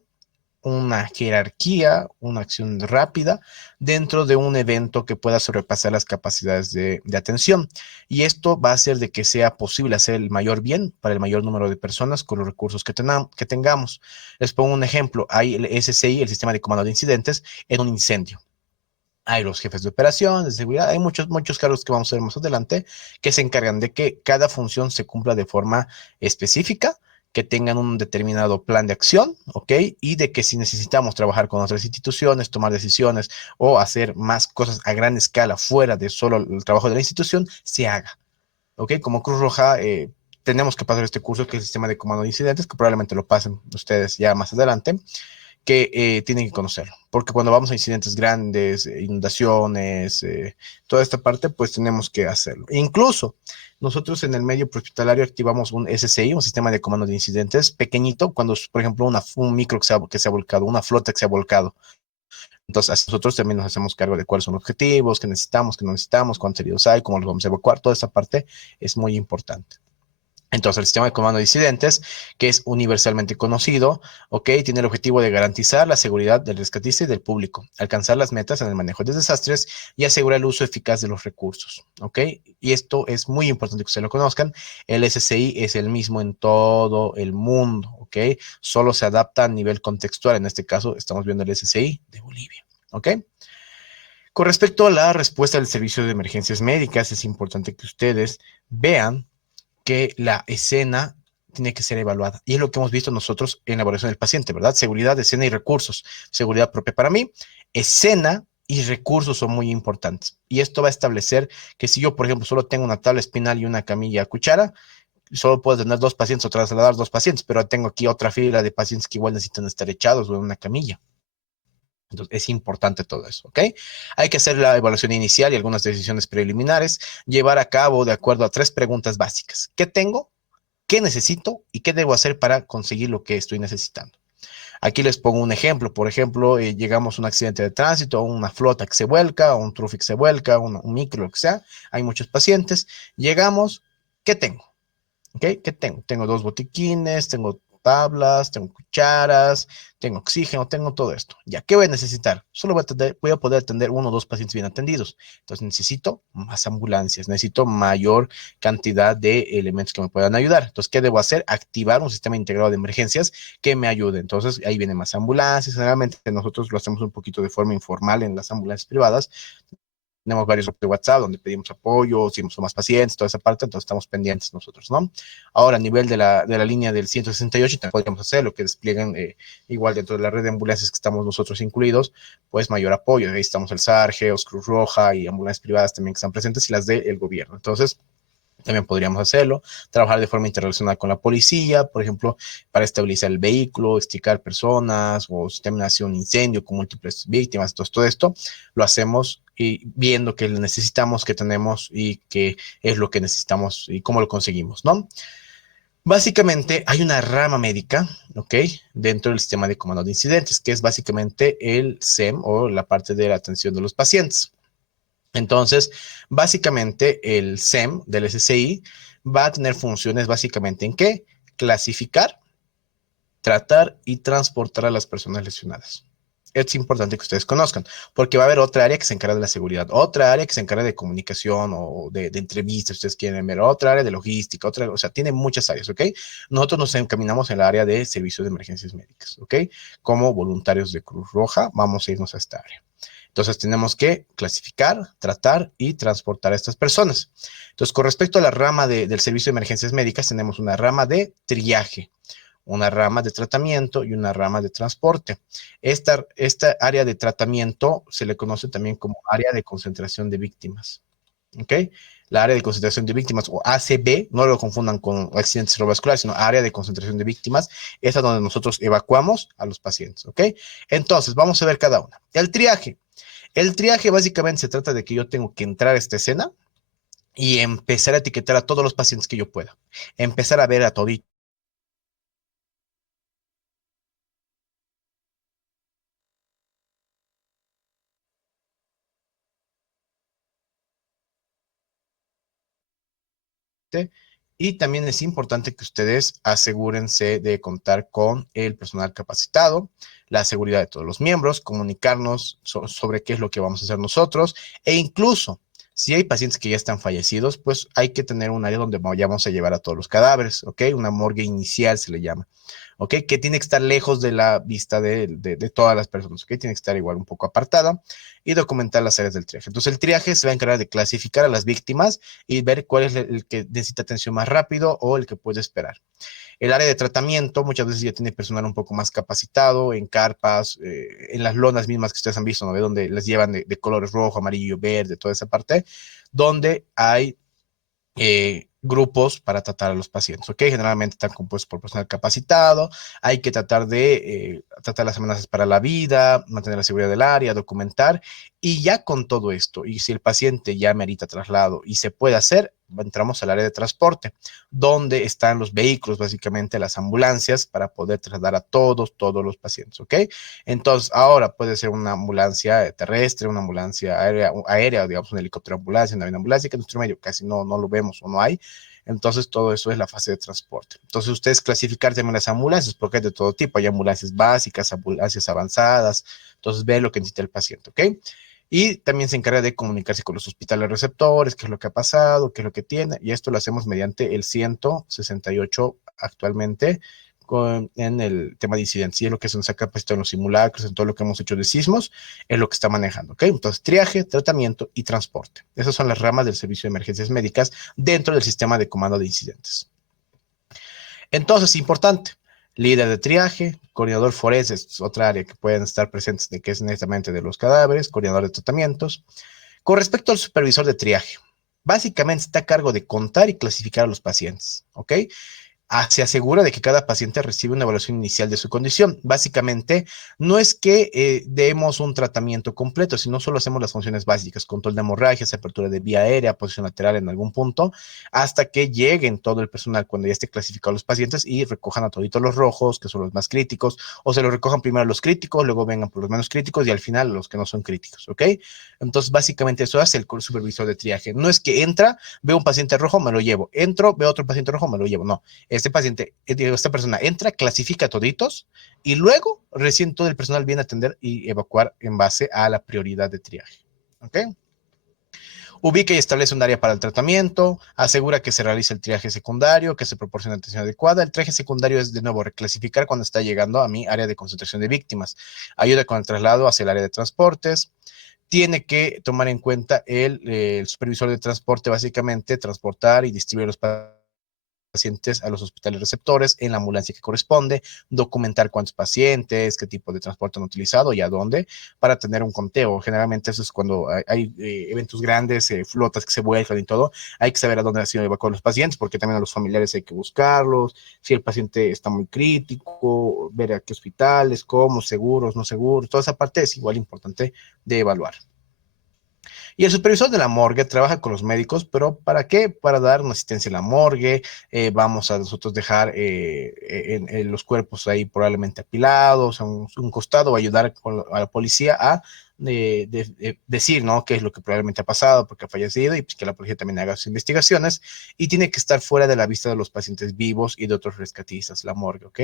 una jerarquía, una acción rápida dentro de un evento que pueda sobrepasar las capacidades de atención. Y esto va a hacer de que sea posible hacer el mayor bien para el mayor número de personas con los recursos que tengamos. Les pongo un ejemplo. Hay el SCI, el Sistema de Comando de Incidentes, en un incendio. Hay los jefes de operación, de seguridad, hay muchos cargos que vamos a ver más adelante que se encargan de que cada función se cumpla de forma específica, que tengan un determinado plan de acción, ¿ok? Y de que si necesitamos trabajar con otras instituciones, tomar decisiones o hacer más cosas a gran escala fuera de solo el trabajo de la institución, se haga, ¿ok? Como Cruz Roja, tenemos que pasar este curso que es el sistema de comando de incidentes, que probablemente lo pasen ustedes ya más adelante que tienen que conocerlo, porque cuando vamos a incidentes grandes, inundaciones, toda esta parte, pues tenemos que hacerlo. E incluso nosotros en el medio hospitalario activamos un SCI, un sistema de comando de incidentes pequeñito, cuando, por ejemplo, un micro que se ha volcado, una flota que se ha volcado. Entonces, nosotros también nos hacemos cargo de cuáles son los objetivos, qué necesitamos, qué no necesitamos, cuántos heridos hay, cómo los vamos a evacuar. Toda esta parte es muy importante. Entonces, el sistema de comando de incidentes, que es universalmente conocido, ¿ok? Tiene el objetivo de garantizar la seguridad del rescatista y del público, alcanzar las metas en el manejo de desastres y asegurar el uso eficaz de los recursos, ¿ok? Y esto es muy importante que ustedes lo conozcan. El SCI es el mismo en todo el mundo, ¿ok? Solo se adapta a nivel contextual. En este caso, estamos viendo el SCI de Bolivia. ¿ok? Con respecto a la respuesta del servicio de emergencias médicas, es importante que ustedes vean que la escena tiene que ser evaluada. Y es lo que hemos visto nosotros en la evaluación del paciente, ¿verdad? Seguridad, escena y recursos. Seguridad propia para mí, escena y recursos son muy importantes. Y esto va a establecer que si yo, por ejemplo, solo tengo una tabla espinal y una camilla a cuchara, solo puedo tener dos pacientes o trasladar dos pacientes, pero tengo aquí otra fila de pacientes que igual necesitan estar echados o en una camilla. Entonces, es importante todo eso, ¿ok? Hay que hacer la evaluación inicial y algunas decisiones preliminares, llevar a cabo de acuerdo a 3 preguntas básicas. ¿Qué tengo? ¿Qué necesito? ¿Y qué debo hacer para conseguir lo que estoy necesitando? Aquí les pongo un ejemplo. Por ejemplo, llegamos a un accidente de tránsito, una flota que se vuelca, un trufic que se vuelca, un micro, lo que sea. Hay muchos pacientes. Llegamos, ¿qué tengo? ¿Ok? ¿Qué tengo? Tengo 2 botiquines, tengo tablas, tengo cucharas, tengo oxígeno, tengo todo esto. ¿Ya qué voy a necesitar? Solo voy a poder atender 1 o 2 pacientes bien atendidos. Entonces necesito más ambulancias, necesito mayor cantidad de elementos que me puedan ayudar. Entonces, ¿qué debo hacer? Activar un sistema integrado de emergencias que me ayude. Entonces, ahí vienen más ambulancias. Generalmente nosotros lo hacemos un poquito de forma informal en las ambulancias privadas. Tenemos varios grupos de WhatsApp donde pedimos apoyo, si somos más pacientes, toda esa parte, entonces estamos pendientes nosotros, ¿no? Ahora, a nivel de la línea del 168, también podríamos hacer lo que desplieguen igual dentro de la red de ambulancias que estamos nosotros incluidos, pues mayor apoyo. Ahí estamos el SARGE, Cruz Roja y ambulancias privadas también que están presentes y las del gobierno. Entonces, también podríamos hacerlo, trabajar de forma interrelacionada con la policía, por ejemplo, para estabilizar el vehículo, explicar personas o si también hace un incendio con múltiples víctimas. Entonces, todo esto lo hacemos y viendo que necesitamos, que tenemos y qué es lo que necesitamos y cómo lo conseguimos, ¿no? Básicamente hay una rama médica, ¿ok? Dentro del sistema de comando de incidentes, que es básicamente el SEM o la parte de la atención de los pacientes. Entonces, básicamente el SEM del SSI va a tener funciones básicamente en qué? Clasificar, tratar y transportar a las personas lesionadas. Es importante que ustedes conozcan, porque va a haber otra área que se encarga de la seguridad, otra área que se encarga de comunicación o de entrevistas, si ustedes quieren ver, otra área de logística, otra, o sea, tiene muchas áreas, ¿ok? Nosotros nos encaminamos en el área de servicios de emergencias médicas, ¿ok? Como voluntarios de Cruz Roja, vamos a irnos a esta área. Entonces tenemos que clasificar, tratar y transportar a estas personas. Entonces, con respecto a la rama del servicio de emergencias médicas, tenemos una rama de triaje, una rama de tratamiento y una rama de transporte. Esta área de tratamiento se le conoce también como área de concentración de víctimas. ¿Ok? La área de concentración de víctimas o ACV, no lo confundan con accidentes cerebrovasculares, sino área de concentración de víctimas, es a donde nosotros evacuamos a los pacientes. ¿Ok? Entonces, vamos a ver cada una. El triaje. El triaje básicamente se trata de que yo tengo que entrar a esta escena y empezar a etiquetar a todos los pacientes que yo pueda. Empezar a ver a toditos y también es importante que ustedes asegúrense de contar con el personal capacitado, la seguridad de todos los miembros, comunicarnos sobre qué es lo que vamos a hacer nosotros e incluso si hay pacientes que ya están fallecidos, pues hay que tener un área donde vayamos a llevar a todos los cadáveres, ¿ok? Una morgue inicial se le llama. ¿Ok? Que tiene que estar lejos de la vista de todas las personas, ¿ok? Tiene que estar igual un poco apartada y documentar las áreas del triaje. Entonces, el triaje se va a encargar de clasificar a las víctimas y ver cuál es el que necesita atención más rápido o el que puede esperar. El área de tratamiento muchas veces ya tiene personal un poco más capacitado en carpas, en las lonas mismas que ustedes han visto, ¿no? Donde les llevan de colores rojo, amarillo, verde, toda esa parte, donde hay grupos para tratar a los pacientes, ¿ok? Generalmente están compuestos por personal capacitado, hay que tratar de tratar las amenazas para la vida, mantener la seguridad del área, documentar, y ya con todo esto, y si el paciente ya merita traslado y se puede hacer, entramos al área de transporte, donde están los vehículos, básicamente las ambulancias, para poder trasladar a todos los pacientes, ¿ok? Entonces, ahora puede ser una ambulancia terrestre, una ambulancia aérea, digamos, un helicóptero ambulancia, una ambulancia, que en nuestro medio casi no lo vemos o no hay. Entonces, todo eso es la fase de transporte. Entonces, ustedes clasificar también las ambulancias, porque hay de todo tipo. Hay ambulancias básicas, ambulancias avanzadas. Entonces, ve lo que necesita el paciente, ¿ok? Y también se encarga de comunicarse con los hospitales receptores, qué es lo que ha pasado, qué es lo que tiene. Y esto lo hacemos mediante el 168 actualmente en el tema de incidentes. Y es lo que se nos ha capacitado en los simulacros, en todo lo que hemos hecho de sismos, es lo que está manejando, ¿ok? Entonces, triaje, tratamiento y transporte. Esas son las ramas del servicio de emergencias médicas dentro del sistema de comando de incidentes. Entonces, importante, líder de triaje, coordinador forense, es otra área que pueden estar presentes, de que es netamente de los cadáveres, coordinador de tratamientos. Con respecto al supervisor de triaje, básicamente está a cargo de contar y clasificar a los pacientes, ¿ok? Se asegura de que cada paciente recibe una evaluación inicial de su condición. Básicamente, no es que demos un tratamiento completo, sino solo hacemos las funciones básicas, control de hemorragias, apertura de vía aérea, posición lateral en algún punto, hasta que lleguen todo el personal cuando ya esté clasificado los pacientes y recojan a toditos los rojos, que son los más críticos, o se los recojan primero los críticos, luego vengan por los menos críticos y al final los que no son críticos, ¿ok? Entonces, básicamente eso hace el supervisor de triaje. No es que entra, veo un paciente rojo, me lo llevo. Entro, veo otro paciente rojo, me lo llevo. No, este paciente, esta persona entra, clasifica toditos y luego recién todo el personal viene a atender y evacuar en base a la prioridad de triaje. ¿Ok? Ubica y establece un área para el tratamiento, asegura que se realice el triaje secundario, que se proporcione atención adecuada. El triaje secundario es, de nuevo, reclasificar cuando está llegando a mi área de concentración de víctimas. Ayuda con el traslado hacia el área de transportes. Tiene que tomar en cuenta el supervisor de transporte, básicamente, transportar y distribuir los pacientes a los hospitales receptores en la ambulancia que corresponde, documentar cuántos pacientes, qué tipo de transporte han utilizado y a dónde, para tener un conteo. Generalmente eso es cuando hay eventos grandes, flotas que se vuelcan y todo, hay que saber a dónde han sido evacuados los pacientes, porque también a los familiares hay que buscarlos, si el paciente está muy crítico, ver a qué hospitales, cómo, seguros, no seguros, toda esa parte es igual importante de evaluar. Y el supervisor de la morgue trabaja con los médicos, pero ¿para qué? Para dar una asistencia en la morgue. Vamos a nosotros dejar en los cuerpos ahí probablemente apilados a un costado o ayudar a la policía a decir, ¿no? Qué es lo que probablemente ha pasado, porque ha fallecido y pues, que la policía también haga sus investigaciones y tiene que estar fuera de la vista de los pacientes vivos y de otros rescatistas, la morgue, ¿ok?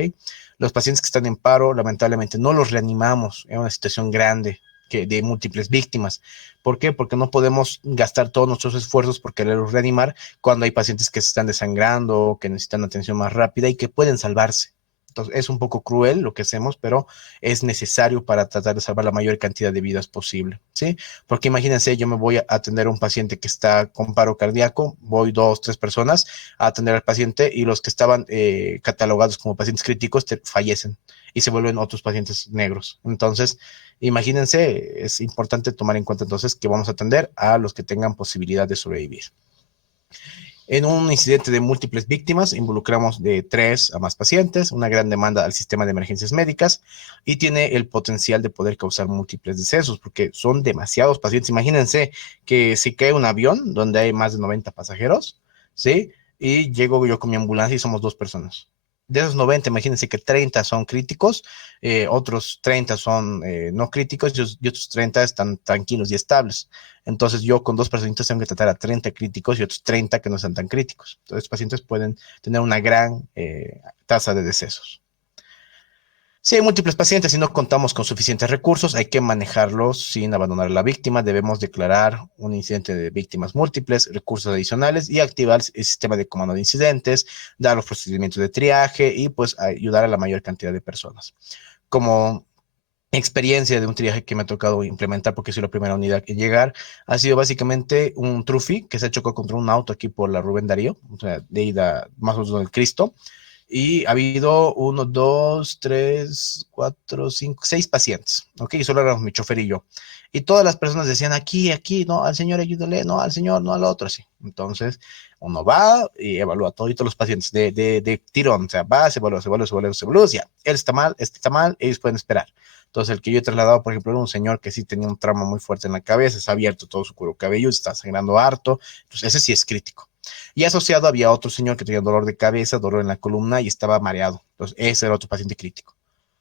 Los pacientes que están en paro, lamentablemente, no los reanimamos en una situación grande de múltiples víctimas. ¿Por qué? Porque no podemos gastar todos nuestros esfuerzos por quererlos reanimar cuando hay pacientes que se están desangrando, que necesitan atención más rápida y que pueden salvarse. Entonces, es un poco cruel lo que hacemos, pero es necesario para tratar de salvar la mayor cantidad de vidas posible, ¿sí? Porque imagínense, yo me voy a atender a un paciente que está con paro cardíaco, voy 2, 3 personas a atender al paciente y los que estaban catalogados como pacientes críticos fallecen y se vuelven otros pacientes negros. Entonces, imagínense, es importante tomar en cuenta entonces que vamos a atender a los que tengan posibilidad de sobrevivir. En un incidente de múltiples víctimas, involucramos de 3 a más pacientes, una gran demanda al sistema de emergencias médicas y tiene el potencial de poder causar múltiples decesos porque son demasiados pacientes. Imagínense que si cae un avión donde hay más de 90 pasajeros, ¿sí? Y llego yo con mi ambulancia y somos 2 personas. De esos 90, imagínense que 30 son críticos, otros 30 son no críticos y otros 30 están tranquilos y estables. Entonces yo con 2 personitas tengo que tratar a 30 críticos y otros 30 que no sean tan críticos. Entonces los pacientes pueden tener una gran tasa de decesos. Si hay múltiples pacientes y no contamos con suficientes recursos, hay que manejarlos sin abandonar a la víctima. Debemos declarar un incidente de víctimas múltiples, recursos adicionales y activar el sistema de comando de incidentes, dar los procedimientos de triaje y pues ayudar a la mayor cantidad de personas. Como experiencia de un triaje que me ha tocado implementar porque soy la primera unidad en llegar, ha sido básicamente un trufi que se chocó contra un auto aquí por la Rubén Darío, o sea, de ida más o menos del Cristo, y ha habido 1, 2, 3, 4, 5, 6 pacientes, ¿ok? Y solo éramos mi chofer y yo. Y todas las personas decían, aquí, aquí, no, al señor ayúdale, no, al señor, no al otro, así. Entonces, uno va y evalúa a todos los pacientes de tirón, o sea, va, se evalúa, ya, él está mal, este está mal, ellos pueden esperar. Entonces, el que yo he trasladado, por ejemplo, era un señor que sí tenía un trauma muy fuerte en la cabeza, se ha abierto todo su cuero cabelludo, está sangrando harto, entonces ese sí es crítico. Y asociado había otro señor que tenía dolor de cabeza, dolor en la columna y estaba mareado. Entonces, ese era otro paciente crítico.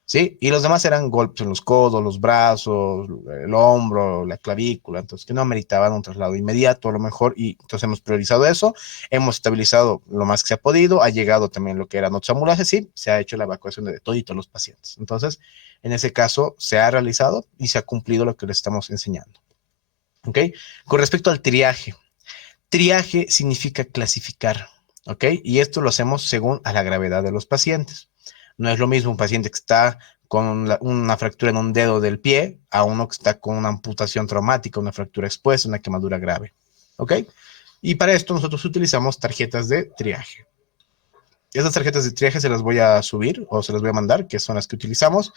¿Sí? Y los demás eran golpes en los codos, los brazos, el hombro, la clavícula, entonces que no ameritaban un traslado inmediato a lo mejor, y entonces hemos priorizado eso, hemos estabilizado lo más que se ha podido, ha llegado también lo que eran otros ambulancias y se ha hecho la evacuación de todos los pacientes. Entonces, en ese caso, se ha realizado y se ha cumplido lo que les estamos enseñando. ¿Ok? Con respecto al triaje, triaje significa clasificar, ¿ok? Y esto lo hacemos según a la gravedad de los pacientes. No es lo mismo un paciente que está con una fractura en un dedo del pie a uno que está con una amputación traumática, una fractura expuesta, una quemadura grave. ¿Ok? Y para esto nosotros utilizamos tarjetas de triaje. Esas tarjetas de triaje se las voy a subir o se las voy a mandar, que son las que utilizamos,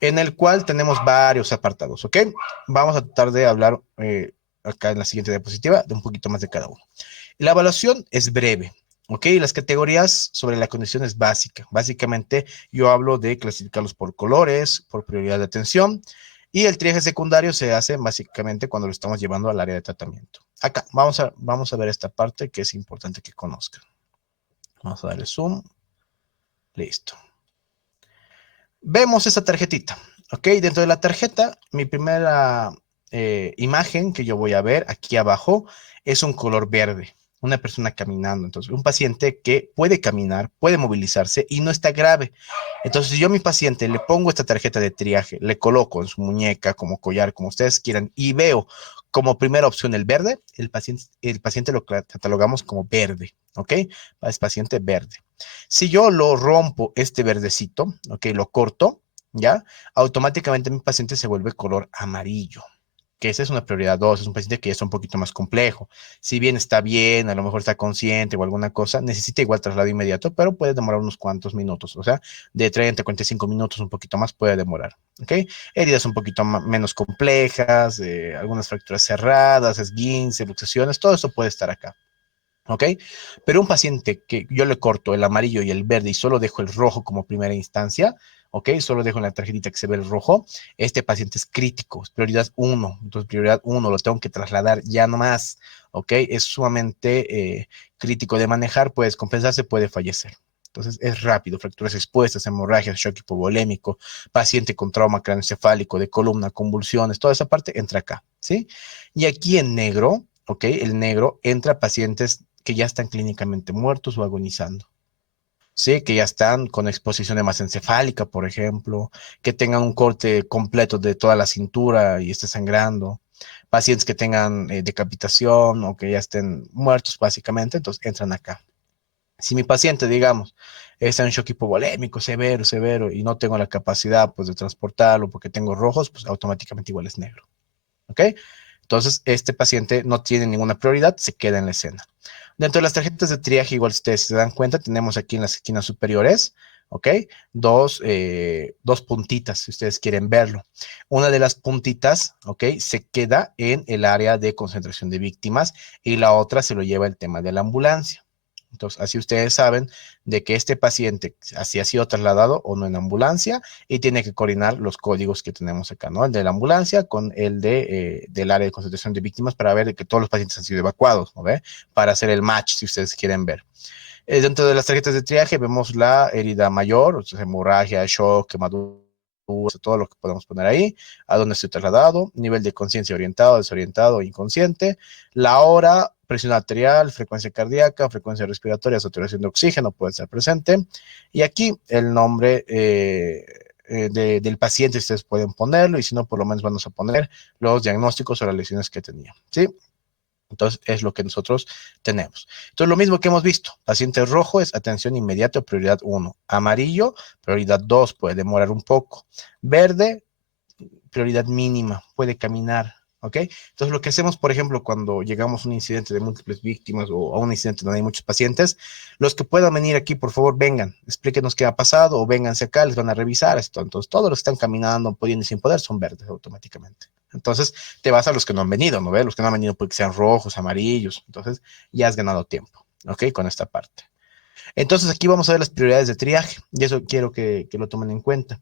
en el cual tenemos varios apartados, ¿ok? Vamos a tratar de hablar acá en la siguiente diapositiva de un poquito más de cada uno. La evaluación es breve, ¿ok? Las categorías sobre la condición es básica. Básicamente yo hablo de clasificarlos por colores, por prioridad de atención, y el triaje secundario se hace básicamente cuando lo estamos llevando al área de tratamiento. Acá, vamos a ver esta parte que es importante que conozcan. Vamos a darle zoom. Listo. Vemos esa tarjetita, ¿ok? Dentro de la tarjeta, mi primera imagen que yo voy a ver aquí abajo es un color verde, una persona caminando. Entonces, un paciente que puede caminar, puede movilizarse y no está grave. Entonces, si yo a mi paciente le pongo esta tarjeta de triaje, le coloco en su muñeca, como collar, como ustedes quieran, y veo como primera opción el verde, el paciente lo catalogamos como verde, ¿ok? Es paciente verde. Si yo lo rompo este verdecito, ok, lo corto, ¿ya? Automáticamente mi paciente se vuelve color amarillo, que esa es una prioridad 2, es un paciente que es un poquito más complejo. Si bien está bien, a lo mejor está consciente o alguna cosa, necesita igual traslado inmediato, pero puede demorar unos cuantos minutos, o sea, de 30 a 45 minutos, un poquito más puede demorar, ¿ok? Heridas un poquito menos complejas, algunas fracturas cerradas, esguince, luxaciones, todo eso puede estar acá. ¿Ok? Pero un paciente que yo le corto el amarillo y el verde y solo dejo el rojo como primera instancia, ¿ok? Solo dejo en la tarjetita que se ve el rojo, este paciente es crítico, es prioridad 1, entonces prioridad 1 lo tengo que trasladar ya no más, ¿ok? Es sumamente crítico de manejar, puede descompensarse, puede fallecer. Entonces es rápido, fracturas expuestas, hemorragias, shock hipovolémico, paciente con trauma craneoencefálico, de columna, convulsiones, toda esa parte entra acá, ¿sí? Y aquí en negro, ¿ok? El negro entra pacientes que ya están clínicamente muertos o agonizando. Sí, que ya están con exposición de masa encefálica, por ejemplo, que tengan un corte completo de toda la cintura y esté sangrando, pacientes que tengan decapitación o que ya estén muertos básicamente, entonces entran acá. Si mi paciente, digamos, está en shock hipovolémico severo, severo, y no tengo la capacidad pues de transportarlo porque tengo rojos, pues automáticamente igual es negro. ¿Ok? Entonces, este paciente no tiene ninguna prioridad, se queda en la escena. Dentro de las tarjetas de triaje, igual si ustedes se dan cuenta, tenemos aquí en las esquinas superiores, ¿ok? Dos puntitas, si ustedes quieren verlo. Una de las puntitas, ¿ok? Se queda en el área de concentración de víctimas y la otra se lo lleva el tema de la ambulancia. Entonces, así ustedes saben de que este paciente así ha sido trasladado o no en ambulancia y tiene que coordinar los códigos que tenemos acá, ¿no? El de la ambulancia con el del área de concentración de víctimas para ver de que todos los pacientes han sido evacuados, ¿no ve? Para hacer el match, si ustedes quieren ver. Dentro de las tarjetas de triaje vemos la herida mayor, o sea, hemorragia, shock, quemadura, todo lo que podemos poner ahí, a dónde estoy trasladado, nivel de conciencia orientado, desorientado, inconsciente, la hora, presión arterial, frecuencia cardíaca, frecuencia respiratoria, saturación de oxígeno puede estar presente, y aquí el nombre del paciente, ustedes pueden ponerlo, y si no, por lo menos vamos a poner los diagnósticos o las lesiones que tenía, ¿sí? Entonces, es lo que nosotros tenemos. Entonces, lo mismo que hemos visto. Paciente rojo es atención inmediata, prioridad 1. Amarillo, prioridad 2, puede demorar un poco. Verde, prioridad mínima, puede caminar. ¿Ok? Entonces, lo que hacemos, por ejemplo, cuando llegamos a un incidente de múltiples víctimas o a un incidente donde hay muchos pacientes, los que puedan venir aquí, por favor, vengan, explíquenos qué ha pasado o vénganse acá, les van a revisar esto. Entonces, todos los que están caminando, pudiendo y sin poder son verdes automáticamente. Entonces, te vas a los que no han venido, ¿no ves? Los que no han venido porque sean rojos, amarillos. Entonces, ya has ganado tiempo, ¿ok? Con esta parte. Entonces, aquí vamos a ver las prioridades de triaje y eso quiero que lo tomen en cuenta.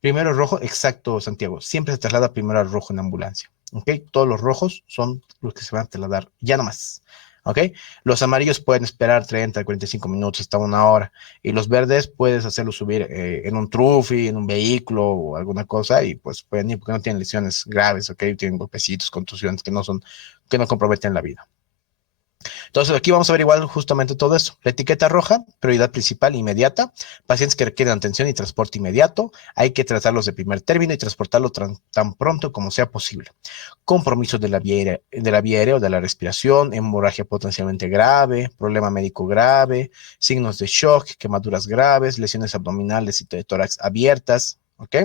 Primero rojo, exacto, Santiago. Siempre se traslada primero al rojo en ambulancia. ¿Ok? Todos los rojos son los que se van a trasladar, ya no más. ¿Ok? Los amarillos pueden esperar 30, 45 minutos, hasta una hora. Y los verdes puedes hacerlos subir en un trufi, en un vehículo o alguna cosa y pues pueden ir porque no tienen lesiones graves, ¿ok? Tienen golpecitos, contusiones que no comprometen la vida. Entonces, aquí vamos a ver igual justamente todo eso. La etiqueta roja, prioridad principal inmediata, pacientes que requieren atención y transporte inmediato, hay que tratarlos de primer término y transportarlo tan pronto como sea posible. Compromisos de la vía aérea o de la respiración, hemorragia potencialmente grave, problema médico grave, signos de shock, quemaduras graves, lesiones abdominales y de tórax abiertas, ¿ok?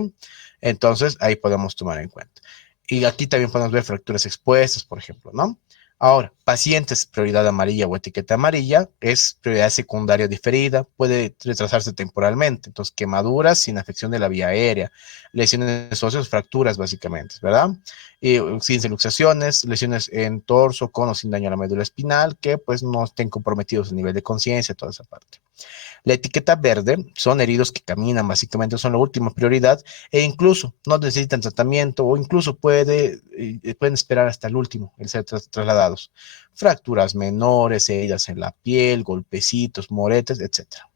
Entonces, ahí podemos tomar en cuenta. Y aquí también podemos ver fracturas expuestas, por ejemplo, ¿no? Ahora, pacientes prioridad amarilla o etiqueta amarilla es prioridad secundaria diferida, puede retrasarse temporalmente. Entonces, quemaduras sin afección de la vía aérea, lesiones óseas, fracturas básicamente, ¿verdad? Y sin luxaciones, lesiones en torso con o sin daño a la médula espinal, que pues no estén comprometidos a nivel de conciencia, toda esa parte. La etiqueta verde son heridos que caminan, básicamente son la última prioridad e incluso no necesitan tratamiento o incluso pueden esperar hasta el último el ser trasladados. Fracturas menores, heridas en la piel, golpecitos, moretes, etcétera.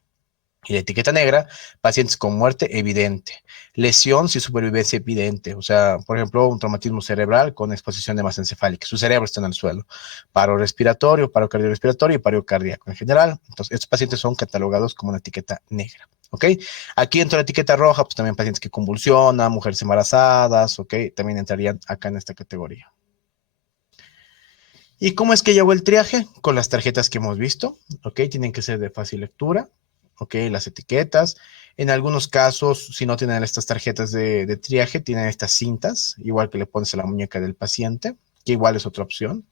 Y la etiqueta negra, pacientes con muerte evidente, lesión sin supervivencia evidente, o sea, por ejemplo, un traumatismo cerebral con exposición de masa encefálica, su cerebro está en el suelo, paro respiratorio, paro cardiorrespiratorio y paro cardíaco en general. Entonces, estos pacientes son catalogados como una etiqueta negra, ¿ok? Aquí entra la etiqueta roja, pues también pacientes que convulsionan, mujeres embarazadas, ¿ok? También entrarían acá en esta categoría. ¿Y cómo es que llegó el triaje? Con las tarjetas que hemos visto, ¿ok? Tienen que ser de fácil lectura, ¿ok? Las etiquetas. En algunos casos, si no tienen estas tarjetas de triaje, tienen estas cintas, igual que le pones a la muñeca del paciente, que igual es otra opción.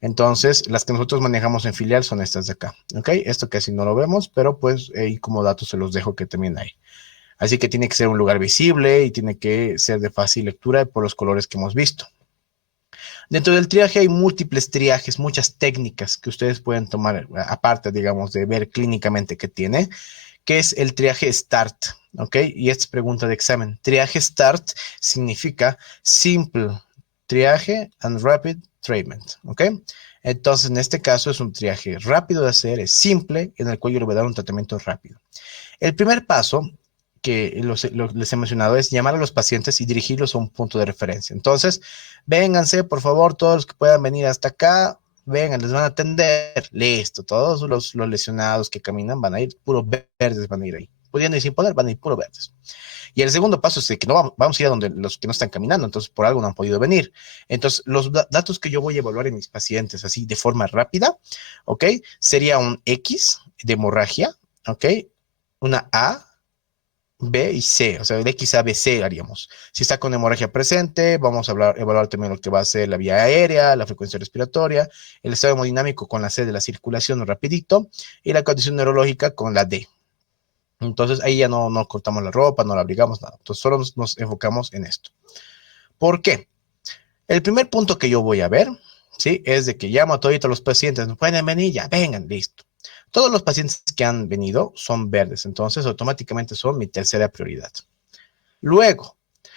Entonces, las que nosotros manejamos en filial son estas de acá, ¿ok? Esto casi no lo vemos, pero pues como datos se los dejo que también hay. Así que tiene que ser un lugar visible y tiene que ser de fácil lectura por los colores que hemos visto. Dentro del triaje hay múltiples triajes, muchas técnicas que ustedes pueden tomar, aparte, digamos, de ver clínicamente qué tiene, que es el triaje START, ¿ok? Y esta es pregunta de examen. Triaje START significa Simple Triaje and Rapid Treatment, ¿ok? Entonces, en este caso es un triaje rápido de hacer, es simple, en el cual yo le voy a dar un tratamiento rápido. El primer paso que les he mencionado es llamar a los pacientes y dirigirlos a un punto de referencia. Entonces, vénganse, por favor, todos los que puedan venir hasta acá, vengan, les van a atender. Listo, todos los lesionados que caminan van a ir puro verdes, van a ir ahí. Pudiendo y sin poder, van a ir puro verdes. Y el segundo paso es que no vamos a ir a donde los que no están caminando, entonces por algo no han podido venir. Entonces, los datos que yo voy a evaluar en mis pacientes así de forma rápida, ¿ok? Sería un X de hemorragia, ¿ok? Una A, B y C, o sea, el XABC haríamos. Si está con hemorragia presente, vamos a evaluar también lo que va a ser la vía aérea, la frecuencia respiratoria, el estado hemodinámico con la C de la circulación rapidito y la condición neurológica con la D. Entonces ahí ya no cortamos la ropa, no la abrigamos, nada. Entonces solo nos enfocamos en esto. ¿Por qué? El primer punto que yo voy a ver, ¿sí? Es de que llamo a todos los pacientes, no pueden venir, ya vengan, listo. Todos los pacientes que han venido son verdes, entonces automáticamente son mi tercera prioridad. Luego,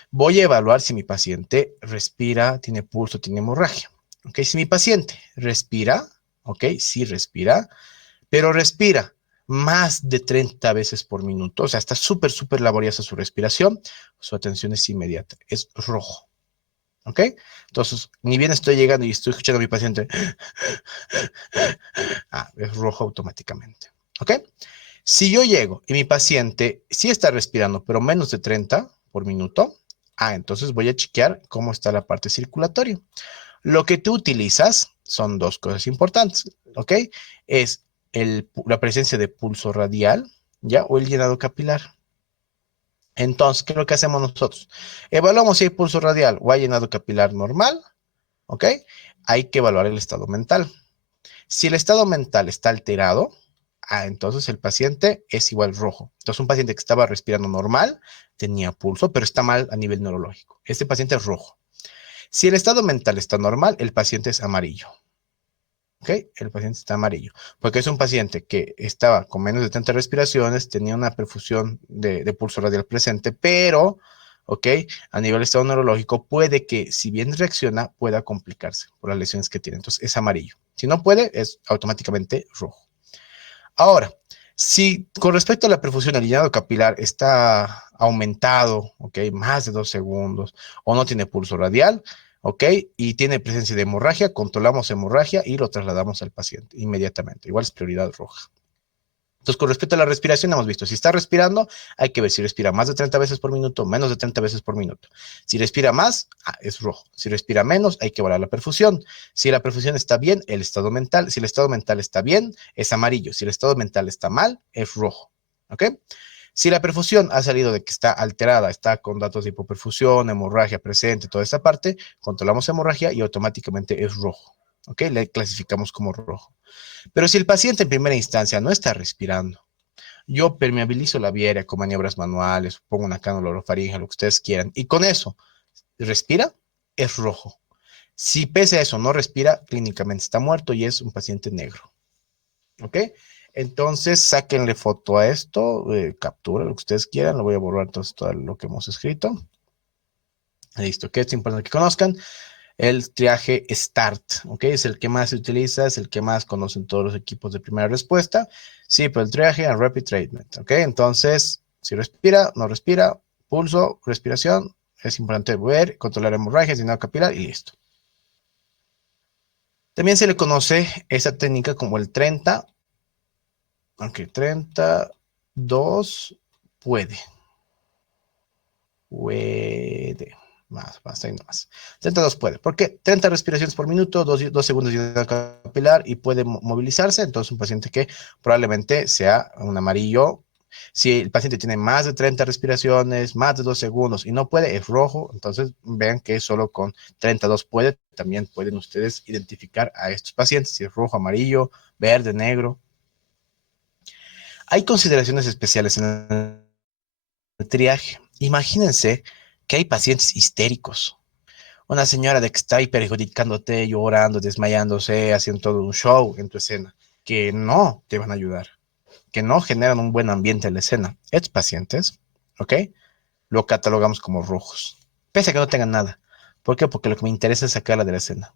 voy a evaluar si mi paciente respira, tiene pulso, tiene hemorragia. ¿Ok? Si mi paciente respira, ¿ok? Sí respira, pero respira más de 30 veces por minuto, o sea, está súper laboriosa su respiración, su atención es inmediata, es rojo. ¿Ok? Entonces, ni bien estoy llegando y estoy escuchando a mi paciente, es rojo automáticamente. ¿Ok? Si yo llego y mi paciente sí está respirando, pero menos de 30 por minuto, entonces voy a chequear cómo está la parte circulatoria. Lo que tú utilizas son dos cosas importantes, ¿ok? Es la presencia de pulso radial, ¿ya? O el llenado capilar. Entonces, ¿qué es lo que hacemos nosotros? Evaluamos si hay pulso radial o hay llenado capilar normal, ¿ok? Hay que evaluar el estado mental. Si el estado mental está alterado, entonces el paciente es igual rojo. Entonces, un paciente que estaba respirando normal, tenía pulso, pero está mal a nivel neurológico. Este paciente es rojo. Si el estado mental está normal, el paciente es amarillo. ¿Ok? El paciente está amarillo. Porque es un paciente que estaba con menos de 30 respiraciones, tenía una perfusión de pulso radial presente, pero, ¿ok? A nivel de estado neurológico, puede que, si bien reacciona, pueda complicarse por las lesiones que tiene. Entonces, es amarillo. Si no puede, es automáticamente rojo. Ahora, si con respecto a la perfusión, el llenado capilar está aumentado, ¿ok? Más de 2 segundos, o no tiene pulso radial, ¿ok? Y tiene presencia de hemorragia, controlamos hemorragia y lo trasladamos al paciente inmediatamente. Igual es prioridad roja. Entonces, con respecto a la respiración, hemos visto, si está respirando, hay que ver si respira más de 30 veces por minuto, menos de 30 veces por minuto. Si respira más, es rojo. Si respira menos, hay que evaluar la perfusión. Si la perfusión está bien, el estado mental. Si el estado mental está bien, es amarillo. Si el estado mental está mal, es rojo. ¿Ok? Si la perfusión ha salido de que está alterada, está con datos de hipoperfusión, hemorragia presente, toda esa parte, controlamos hemorragia y automáticamente es rojo. ¿Ok? Le clasificamos como rojo. Pero si el paciente en primera instancia no está respirando, yo permeabilizo la vía aérea con maniobras manuales, pongo una cánula orofaringe, lo que ustedes quieran, y con eso respira, es rojo. Si pese a eso no respira, clínicamente está muerto y es un paciente negro. ¿Ok? Entonces, sáquenle foto a esto, captura lo que ustedes quieran, lo voy a borrar entonces todo lo que hemos escrito. Listo, que es importante que conozcan. El triaje START, ¿ok? Es el que más se utiliza, es el que más conocen todos los equipos de primera respuesta. Sí, pero el triaje and rapid treatment, ¿ok? Entonces, si respira, no respira, pulso, respiración, es importante ver, controlar hemorragia, llenado capilar y listo. También se le conoce esa técnica como el 30, aunque 32 puede. Puede. Más, ahí nomás. 32 puede. ¿Por qué? 30 respiraciones por minuto, 2 segundos de llenado capilar y puede movilizarse. Entonces, un paciente que probablemente sea un amarillo. Si el paciente tiene más de 30 respiraciones, más de 2 segundos y no puede, es rojo. Entonces, vean que solo con 32 puede. También pueden ustedes identificar a estos pacientes, si es rojo, amarillo, verde, negro. Hay consideraciones especiales en el triaje. Imagínense que hay pacientes histéricos. Una señora de que está ahí perjudicándote, llorando, desmayándose, haciendo todo un show en tu escena, que no te van a ayudar, que no generan un buen ambiente en la escena. Estos pacientes, ¿ok? Lo catalogamos como rojos, pese a que no tengan nada. ¿Por qué? Porque lo que me interesa es sacarla de la escena.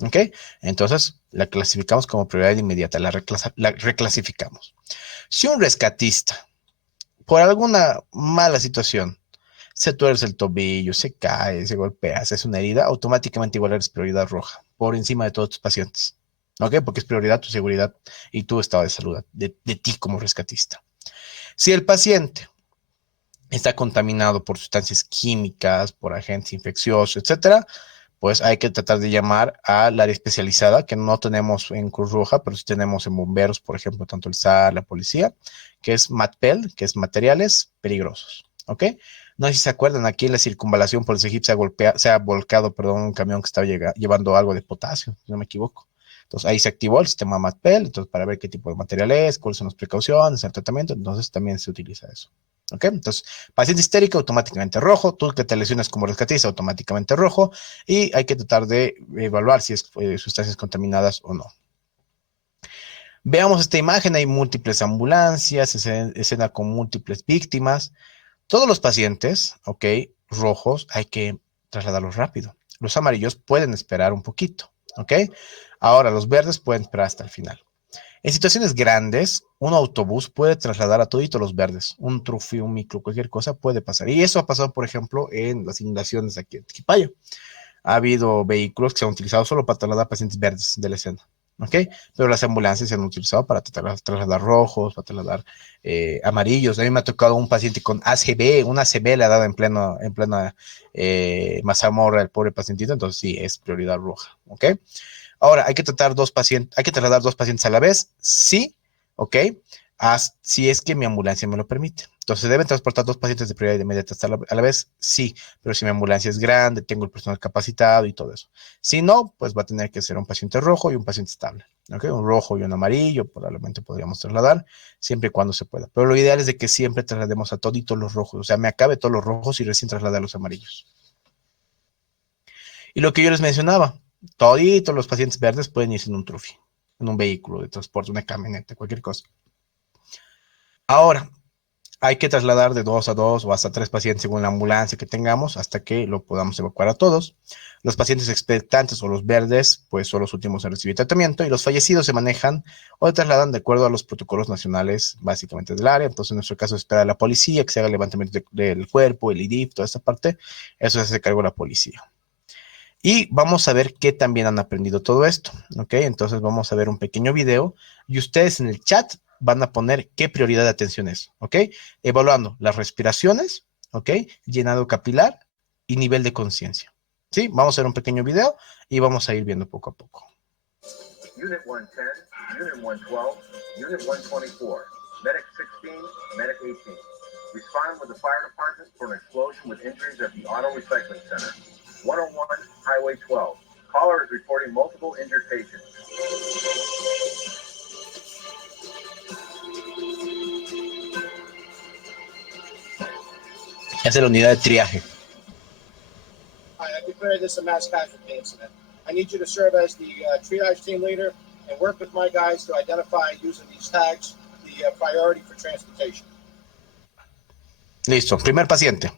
¿Ok? Entonces la clasificamos como prioridad inmediata, la reclasificamos. Si un rescatista, por alguna mala situación, se tuerce el tobillo, se cae, se golpea, se hace una herida, automáticamente igual eres prioridad roja, por encima de todos tus pacientes. ¿Ok? Porque es prioridad tu seguridad y tu estado de salud, de ti como rescatista. Si el paciente está contaminado por sustancias químicas, por agentes infecciosos, etcétera, pues hay que tratar de llamar al área especializada, que no tenemos en Cruz Roja, pero sí tenemos en bomberos, por ejemplo, tanto el SAR, la policía, que es MATPEL, que es materiales peligrosos, ¿ok? No sé si se acuerdan, aquí en la circunvalación por el Egipto se ha volcado, perdón, un camión que estaba llevando algo de potasio, si no me equivoco. Entonces ahí se activó el sistema MATPEL, entonces para ver qué tipo de material es, cuáles son las precauciones, el tratamiento, entonces también se utiliza eso. ¿Ok? Entonces, paciente histérico automáticamente rojo, tú que te lesionas como rescatista automáticamente rojo, y hay que tratar de evaluar si es sustancias contaminadas o no. Veamos esta imagen, hay múltiples ambulancias, escena con múltiples víctimas. Todos los pacientes, ok, rojos, hay que trasladarlos rápido. Los amarillos pueden esperar un poquito, ok. Ahora, los verdes pueden esperar hasta el final. En situaciones grandes, un autobús puede trasladar a toditos los verdes. Un trufi, un micro, cualquier cosa puede pasar. Y eso ha pasado, por ejemplo, en las inundaciones aquí en Tiquipaya. Ha habido vehículos que se han utilizado solo para trasladar pacientes verdes de la escena. ¿Ok? Pero las ambulancias se han utilizado para trasladar rojos, para trasladar amarillos. A mí me ha tocado un paciente con ACV, una ACV le ha dado en plena mazamorra al pobre pacientito, entonces sí, es prioridad roja. ¿Ok? Ahora, hay que trasladar dos pacientes a la vez, sí, ¿ok? Si es que mi ambulancia me lo permite. Entonces, ¿deben transportar dos pacientes de prioridad inmediata a la vez? Sí, pero si mi ambulancia es grande, tengo el personal capacitado y todo eso. Si no, pues va a tener que ser un paciente rojo y un paciente estable, ¿ok? Un rojo y un amarillo, probablemente podríamos trasladar, siempre y cuando se pueda. Pero lo ideal es de que siempre traslademos a toditos los rojos, o sea, me acabe todos los rojos y recién trasladar a los amarillos. Y lo que yo les mencionaba, toditos los pacientes verdes pueden irse en un trufi, en un vehículo de transporte, una camioneta, cualquier cosa. Ahora, hay que trasladar de 2 a 2 o hasta 3 pacientes según la ambulancia que tengamos hasta que lo podamos evacuar a todos. Los pacientes expectantes o los verdes, pues son los últimos en recibir tratamiento y los fallecidos se manejan o se trasladan de acuerdo a los protocolos nacionales básicamente del área. Entonces, en nuestro caso, espera a la policía que se haga el levantamiento del cuerpo, el IDIF, toda esta parte. Eso se hace cargo de la policía. Y vamos a ver qué también han aprendido todo esto, ¿ok? Entonces vamos a ver un pequeño video y ustedes en el chat van a poner qué prioridad de atención es, ¿ok? Evaluando las respiraciones, ¿ok? Llenado capilar y nivel de conciencia, ¿sí? Vamos a hacer un pequeño video y vamos a ir viendo poco a poco. Unit 110, Unit 112, Unit 124, Medic 16, Medic 18. Respond with the fire department for an explosion with injuries at the Auto Recycling Center. 101, Highway 12. Caller is reporting multiple injured patients. Esa es la unidad de triaje. I declare this a mass casualty incident. I need you to serve as the triage team leader and work with my guys to identify, using these tags, the priority for transportation. Listo, primer paciente.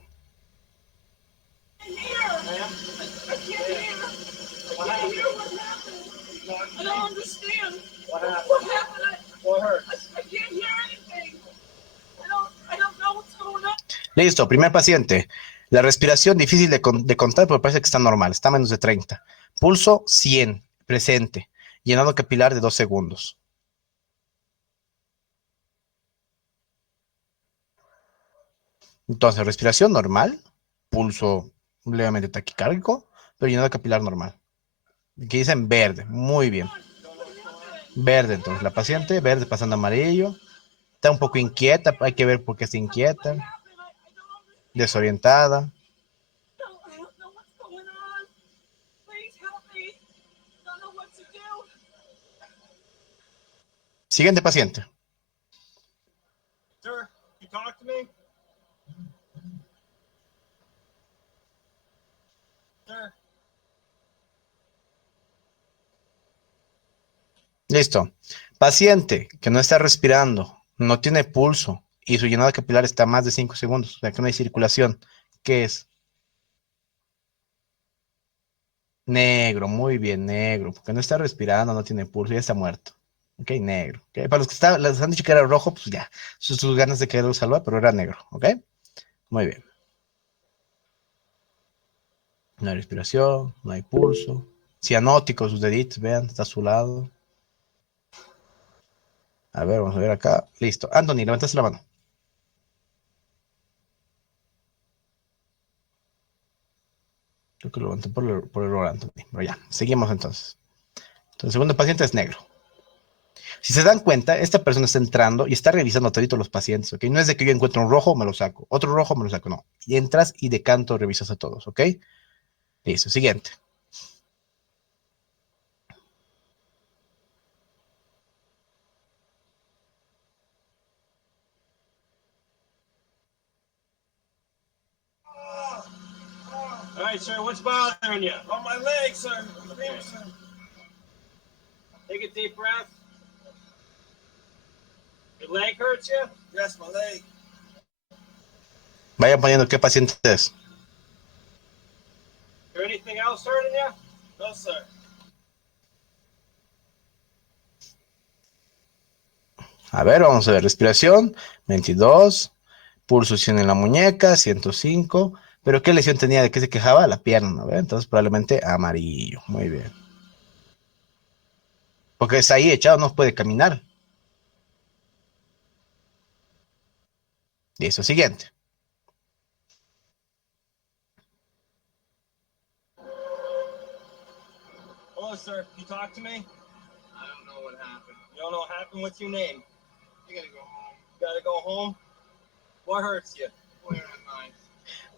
I don't understand. What happened? What happened? What hurt? I can't hear anything. I don't know what's going on. Listo, primer paciente. La respiración difícil de contar, pero parece que está normal, está a menos de 30. Pulso 100, presente. Llenado capilar de 2 segundos. Entonces, respiración normal, pulso levemente taquicárdico, pero llenado capilar normal. Aquí dicen verde, muy bien. Verde, entonces, la paciente, verde pasando a amarillo. Está un poco inquieta, hay que ver por qué está inquieta. Desorientada. I don't know what's going on. Please help me. I don't know what to do. Siguiente paciente. Sir, you talk to me? Sir? Listo. Paciente que no está respirando, no tiene pulso y su llenado capilar está a más de 5 segundos, o sea que no hay circulación. ¿Qué es? Negro, muy bien, negro, porque no está respirando, no tiene pulso, ya está muerto. Ok, negro. Okay. Para los que les han dicho que era rojo, pues ya, sus ganas de quererlo salvar, pero era negro, ¿ok? Muy bien. No hay respiración, no hay pulso. Cianótico, sus deditos, vean, está a su lado. A ver, vamos a ver acá. Listo. Anthony, levantaste la mano. Creo que lo levanté por error, Anthony. Pero ya, seguimos entonces. Entonces, el segundo paciente es negro. Si se dan cuenta, esta persona está entrando y está revisando todos los pacientes, ¿ok? No es de que yo encuentro un rojo, me lo saco. Otro rojo, me lo saco, no. Y entras y de canto revisas a todos, ¿ok? Listo, siguiente. All right, sir, what's bothering you? On my leg, sir. Take a deep breath. Your leg hurts you? Yes, my leg. Vayan poniendo qué paciente es. Is there anything else hurting you? No, sir. A ver, vamos a ver. Respiración, 22. Pulso 100 en la muñeca, 105. ¿Pero qué lesión tenía? ¿De qué se quejaba? La pierna, ¿no? Entonces probablemente amarillo. Muy bien. Porque está ahí echado, no puede caminar. Listo, siguiente. Hello, sir. Can you talk to me? I don't know what happened. You don't know what happened? What's your name? You gotta go home. You gotta go home? What hurts you? Where am I?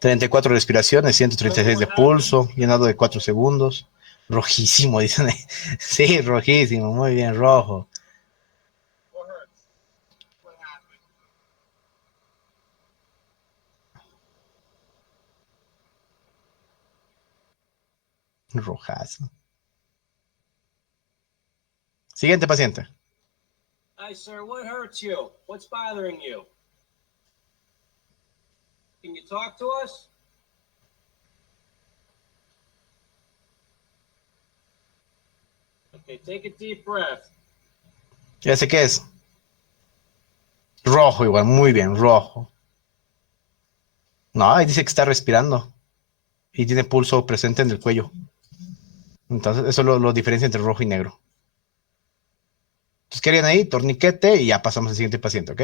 34 respiraciones, 136 de pulso, llenado de 4 segundos. Rojísimo, dicen. Sí, rojísimo, muy bien, rojo. What hurts? What happened? Rojazo. Siguiente paciente. Hi, sir. What hurts you? What's bothering you? Can you talk to us? Okay, take a deep breath. ¿Ya sé qué es? Rojo igual, muy bien, rojo. No, ahí dice que está respirando. Y tiene pulso presente en el cuello. Entonces, eso lo diferencia entre rojo y negro. Entonces, ¿qué harían ahí? Torniquete y ya pasamos al siguiente paciente, ¿ok?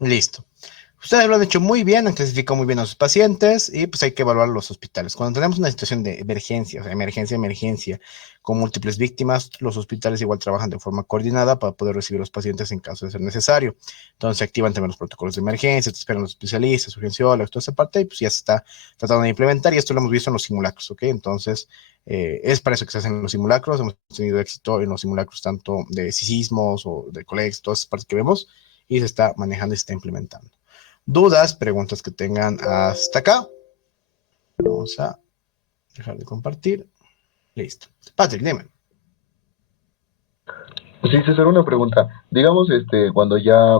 Listo. Ustedes lo han hecho muy bien, han clasificado muy bien a sus pacientes y pues hay que evaluar los hospitales. Cuando tenemos una situación de emergencia, o sea, emergencia, con múltiples víctimas, los hospitales igual trabajan de forma coordinada para poder recibir los pacientes en caso de ser necesario. Entonces se activan también los protocolos de emergencia, te esperan los especialistas, urgenciólogos, toda esa parte y pues ya se está tratando de implementar y esto lo hemos visto en los simulacros, ¿ok? Entonces es para eso que se hacen los simulacros, hemos tenido éxito en los simulacros tanto de sismos o de colegas, todas esas partes que vemos y se está manejando y se está implementando. Dudas, preguntas que tengan hasta acá. Vamos a dejar de compartir. Listo. Patrick, dime. Sí, César, una pregunta. Digamos, cuando ya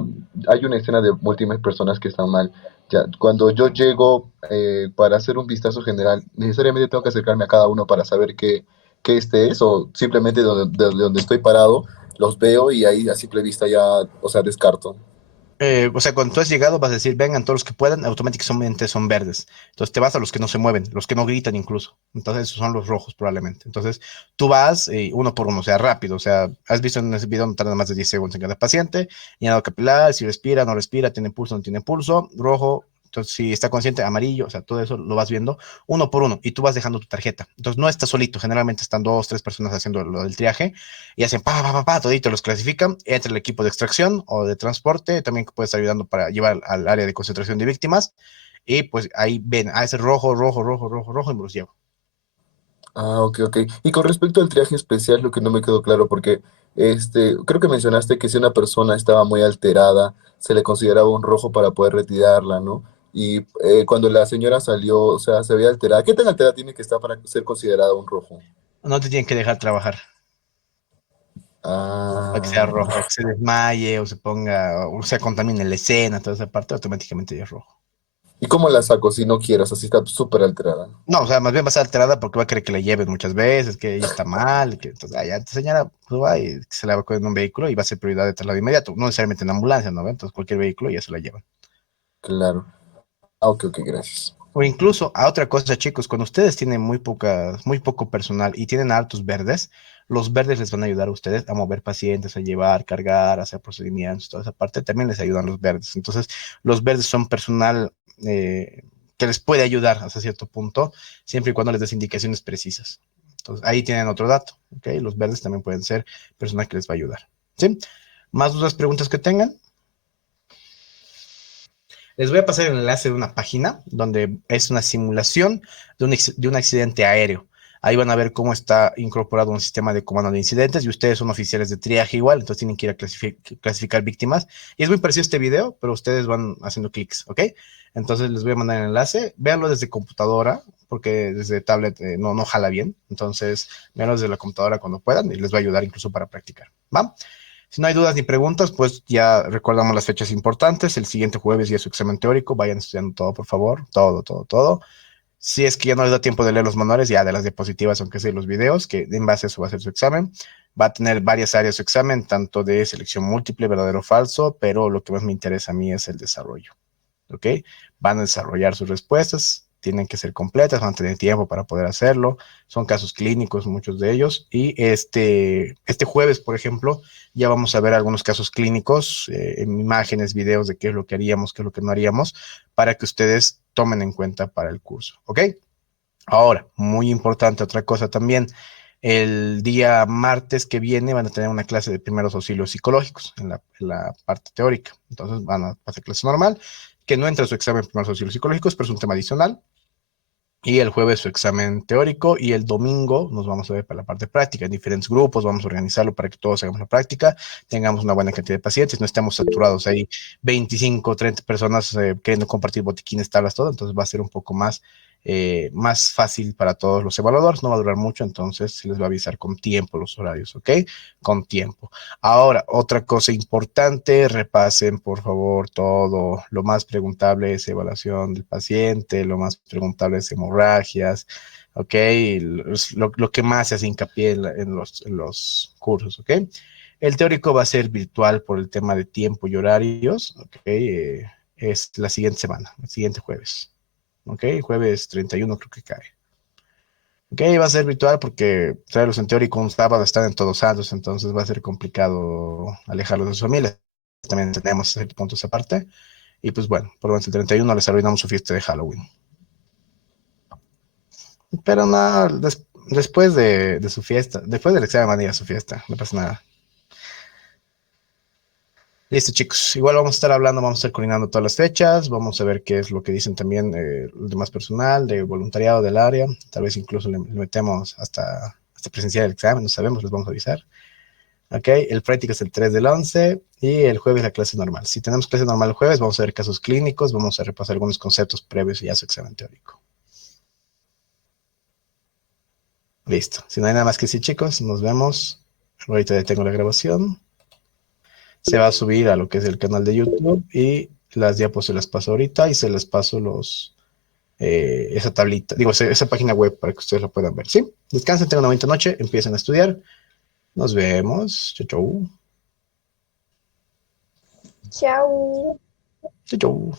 hay una escena de múltiples personas que están mal, ya, cuando yo llego para hacer un vistazo general, ¿necesariamente tengo que acercarme a cada uno para saber qué este es? ¿O simplemente de donde estoy parado los veo y ahí a simple vista ya, o sea, descarto? O sea, cuando tú has llegado vas a decir, vengan todos los que puedan, automáticamente son verdes. Entonces te vas a los que no se mueven, los que no gritan incluso. Entonces esos son los rojos probablemente. Entonces tú vas uno por uno, o sea, rápido. O sea, has visto en ese video no tarda más de 10 segundos en cada paciente. Llenado capilar, si respira, no respira, tiene pulso, no tiene pulso, rojo. Entonces, si está consciente, amarillo, o sea, todo eso lo vas viendo uno por uno y tú vas dejando tu tarjeta. Entonces, no estás solito. Generalmente están dos, tres personas haciendo lo del triaje y hacen todito los clasifican, entra el equipo de extracción o de transporte, también puede estar ayudando para llevar al área de concentración de víctimas, y pues ahí ven, ese rojo, rojo, rojo, rojo, rojo, y me los llevo. Ah, ok, ok. Y con respecto al triaje especial, lo que no me quedó claro, porque creo que mencionaste que si una persona estaba muy alterada, se le consideraba un rojo para poder retirarla, ¿no? Y cuando la señora salió, o sea, se veía alterada. ¿Qué tan alterada tiene que estar para ser considerada un rojo? No te tienen que dejar trabajar para que sea Ah, rojo, que se desmaye o se ponga, o sea, contamine la escena, toda esa parte, automáticamente ya es rojo. ¿y cómo la saco si no quieras? Así está súper alterada. No, o sea, más bien va a estar alterada porque va a querer que la lleven muchas veces, que ella está mal, que entonces, ya, señora, pues va y se la va a coger en un vehículo y va a ser prioridad de traslado inmediato, no necesariamente en ambulancia, ¿no? Entonces, cualquier vehículo ya se la llevan. Claro. Ah, ok, ok, gracias. O incluso a otra cosa, chicos, cuando ustedes tienen muy poco personal y tienen altos verdes, los verdes les van a ayudar a ustedes a mover pacientes, a llevar, cargar, hacer procedimientos, toda esa parte también les ayudan los verdes. Entonces, los verdes son personal que les puede ayudar hasta cierto punto, siempre y cuando les des indicaciones precisas. Entonces, ahí tienen otro dato, ¿ok? Los verdes también pueden ser personal que les va a ayudar, ¿sí? ¿Más dudas, preguntas que tengan? Les voy a pasar el enlace de una página donde es una simulación de un accidente aéreo. Ahí van a ver cómo está incorporado un sistema de comando de incidentes y ustedes son oficiales de triaje igual, entonces tienen que ir a clasificar víctimas. Y es muy parecido a este video, pero ustedes van haciendo clics, ¿ok? Entonces les voy a mandar el enlace. Véanlo desde computadora, porque desde tablet no jala bien. Entonces, véanlo desde la computadora cuando puedan y les va a ayudar incluso para practicar. ¿Va? Si no hay dudas ni preguntas, pues ya recordamos las fechas importantes. El siguiente jueves ya es su examen teórico. Vayan estudiando todo, por favor. Todo, todo, todo. Si es que ya no les da tiempo de leer los manuales, ya de las diapositivas, aunque sea los videos, que en base a eso va a ser su examen. Va a tener varias áreas su examen, tanto de selección múltiple, verdadero o falso, pero lo que más me interesa a mí es el desarrollo. ¿Ok? Van a desarrollar sus respuestas, tienen que ser completas, van a tener tiempo para poder hacerlo. Son casos clínicos, muchos de ellos. Y este jueves, por ejemplo, ya vamos a ver algunos casos clínicos, en imágenes, videos de qué es lo que haríamos, qué es lo que no haríamos, para que ustedes tomen en cuenta para el curso. ¿Ok? Ahora, muy importante, otra cosa también. El día martes que viene van a tener una clase de primeros auxilios psicológicos en la parte teórica. Entonces van a pasar clase normal, que no entra su examen de primeros auxilios psicológicos, pero es un tema adicional. Y el jueves su examen teórico y el domingo nos vamos a ver para la parte práctica. En diferentes grupos vamos a organizarlo para que todos hagamos la práctica, tengamos una buena cantidad de pacientes, no estemos saturados ahí 25, 30 personas queriendo compartir botiquines, tablas, todo. Entonces va a ser un poco más más fácil para todos los evaluadores, no va a durar mucho, entonces se les va a avisar con tiempo los horarios, ¿ok? Con tiempo. Ahora, otra cosa importante, repasen por favor todo, lo más preguntable es evaluación del paciente, lo más preguntable es hemorragias, ¿ok? Lo que más se hace hincapié en los cursos, ¿ok? El teórico va a ser virtual por el tema de tiempo y horarios, ¿ok? Es la siguiente semana, el siguiente jueves. ¿Ok? Jueves 31 creo que cae. ¿Ok? Va a ser virtual porque traerlos en teórico un sábado están en Todos Santos, entonces va a ser complicado alejarlos de sus familias. También tenemos puntos aparte. Y pues bueno, por lo menos el 31 les arruinamos su fiesta de Halloween. Pero no, después de su fiesta, después del examen van a ir a su fiesta, no pasa nada. Listo, chicos. Igual vamos a estar hablando, vamos a estar coordinando todas las fechas, vamos a ver qué es lo que dicen también el demás personal, de voluntariado del área. Tal vez incluso le metemos hasta presenciar el examen, no sabemos, les vamos a avisar. Ok, el práctico es el 3 del 11 y el jueves la clase normal. Si tenemos clase normal el jueves, vamos a ver casos clínicos, vamos a repasar algunos conceptos previos y a su examen teórico. Listo. Si no hay nada más que decir, chicos, nos vemos. Ahorita detengo la grabación. Se va a subir a lo que es el canal de YouTube y las diapos se las paso ahorita y se las paso esa tablita, digo, esa página web para que ustedes lo puedan ver, ¿sí? Descansen, tengan una bonita noche, empiecen a estudiar. Nos vemos. Chau, chau. Chao. Chau, chau.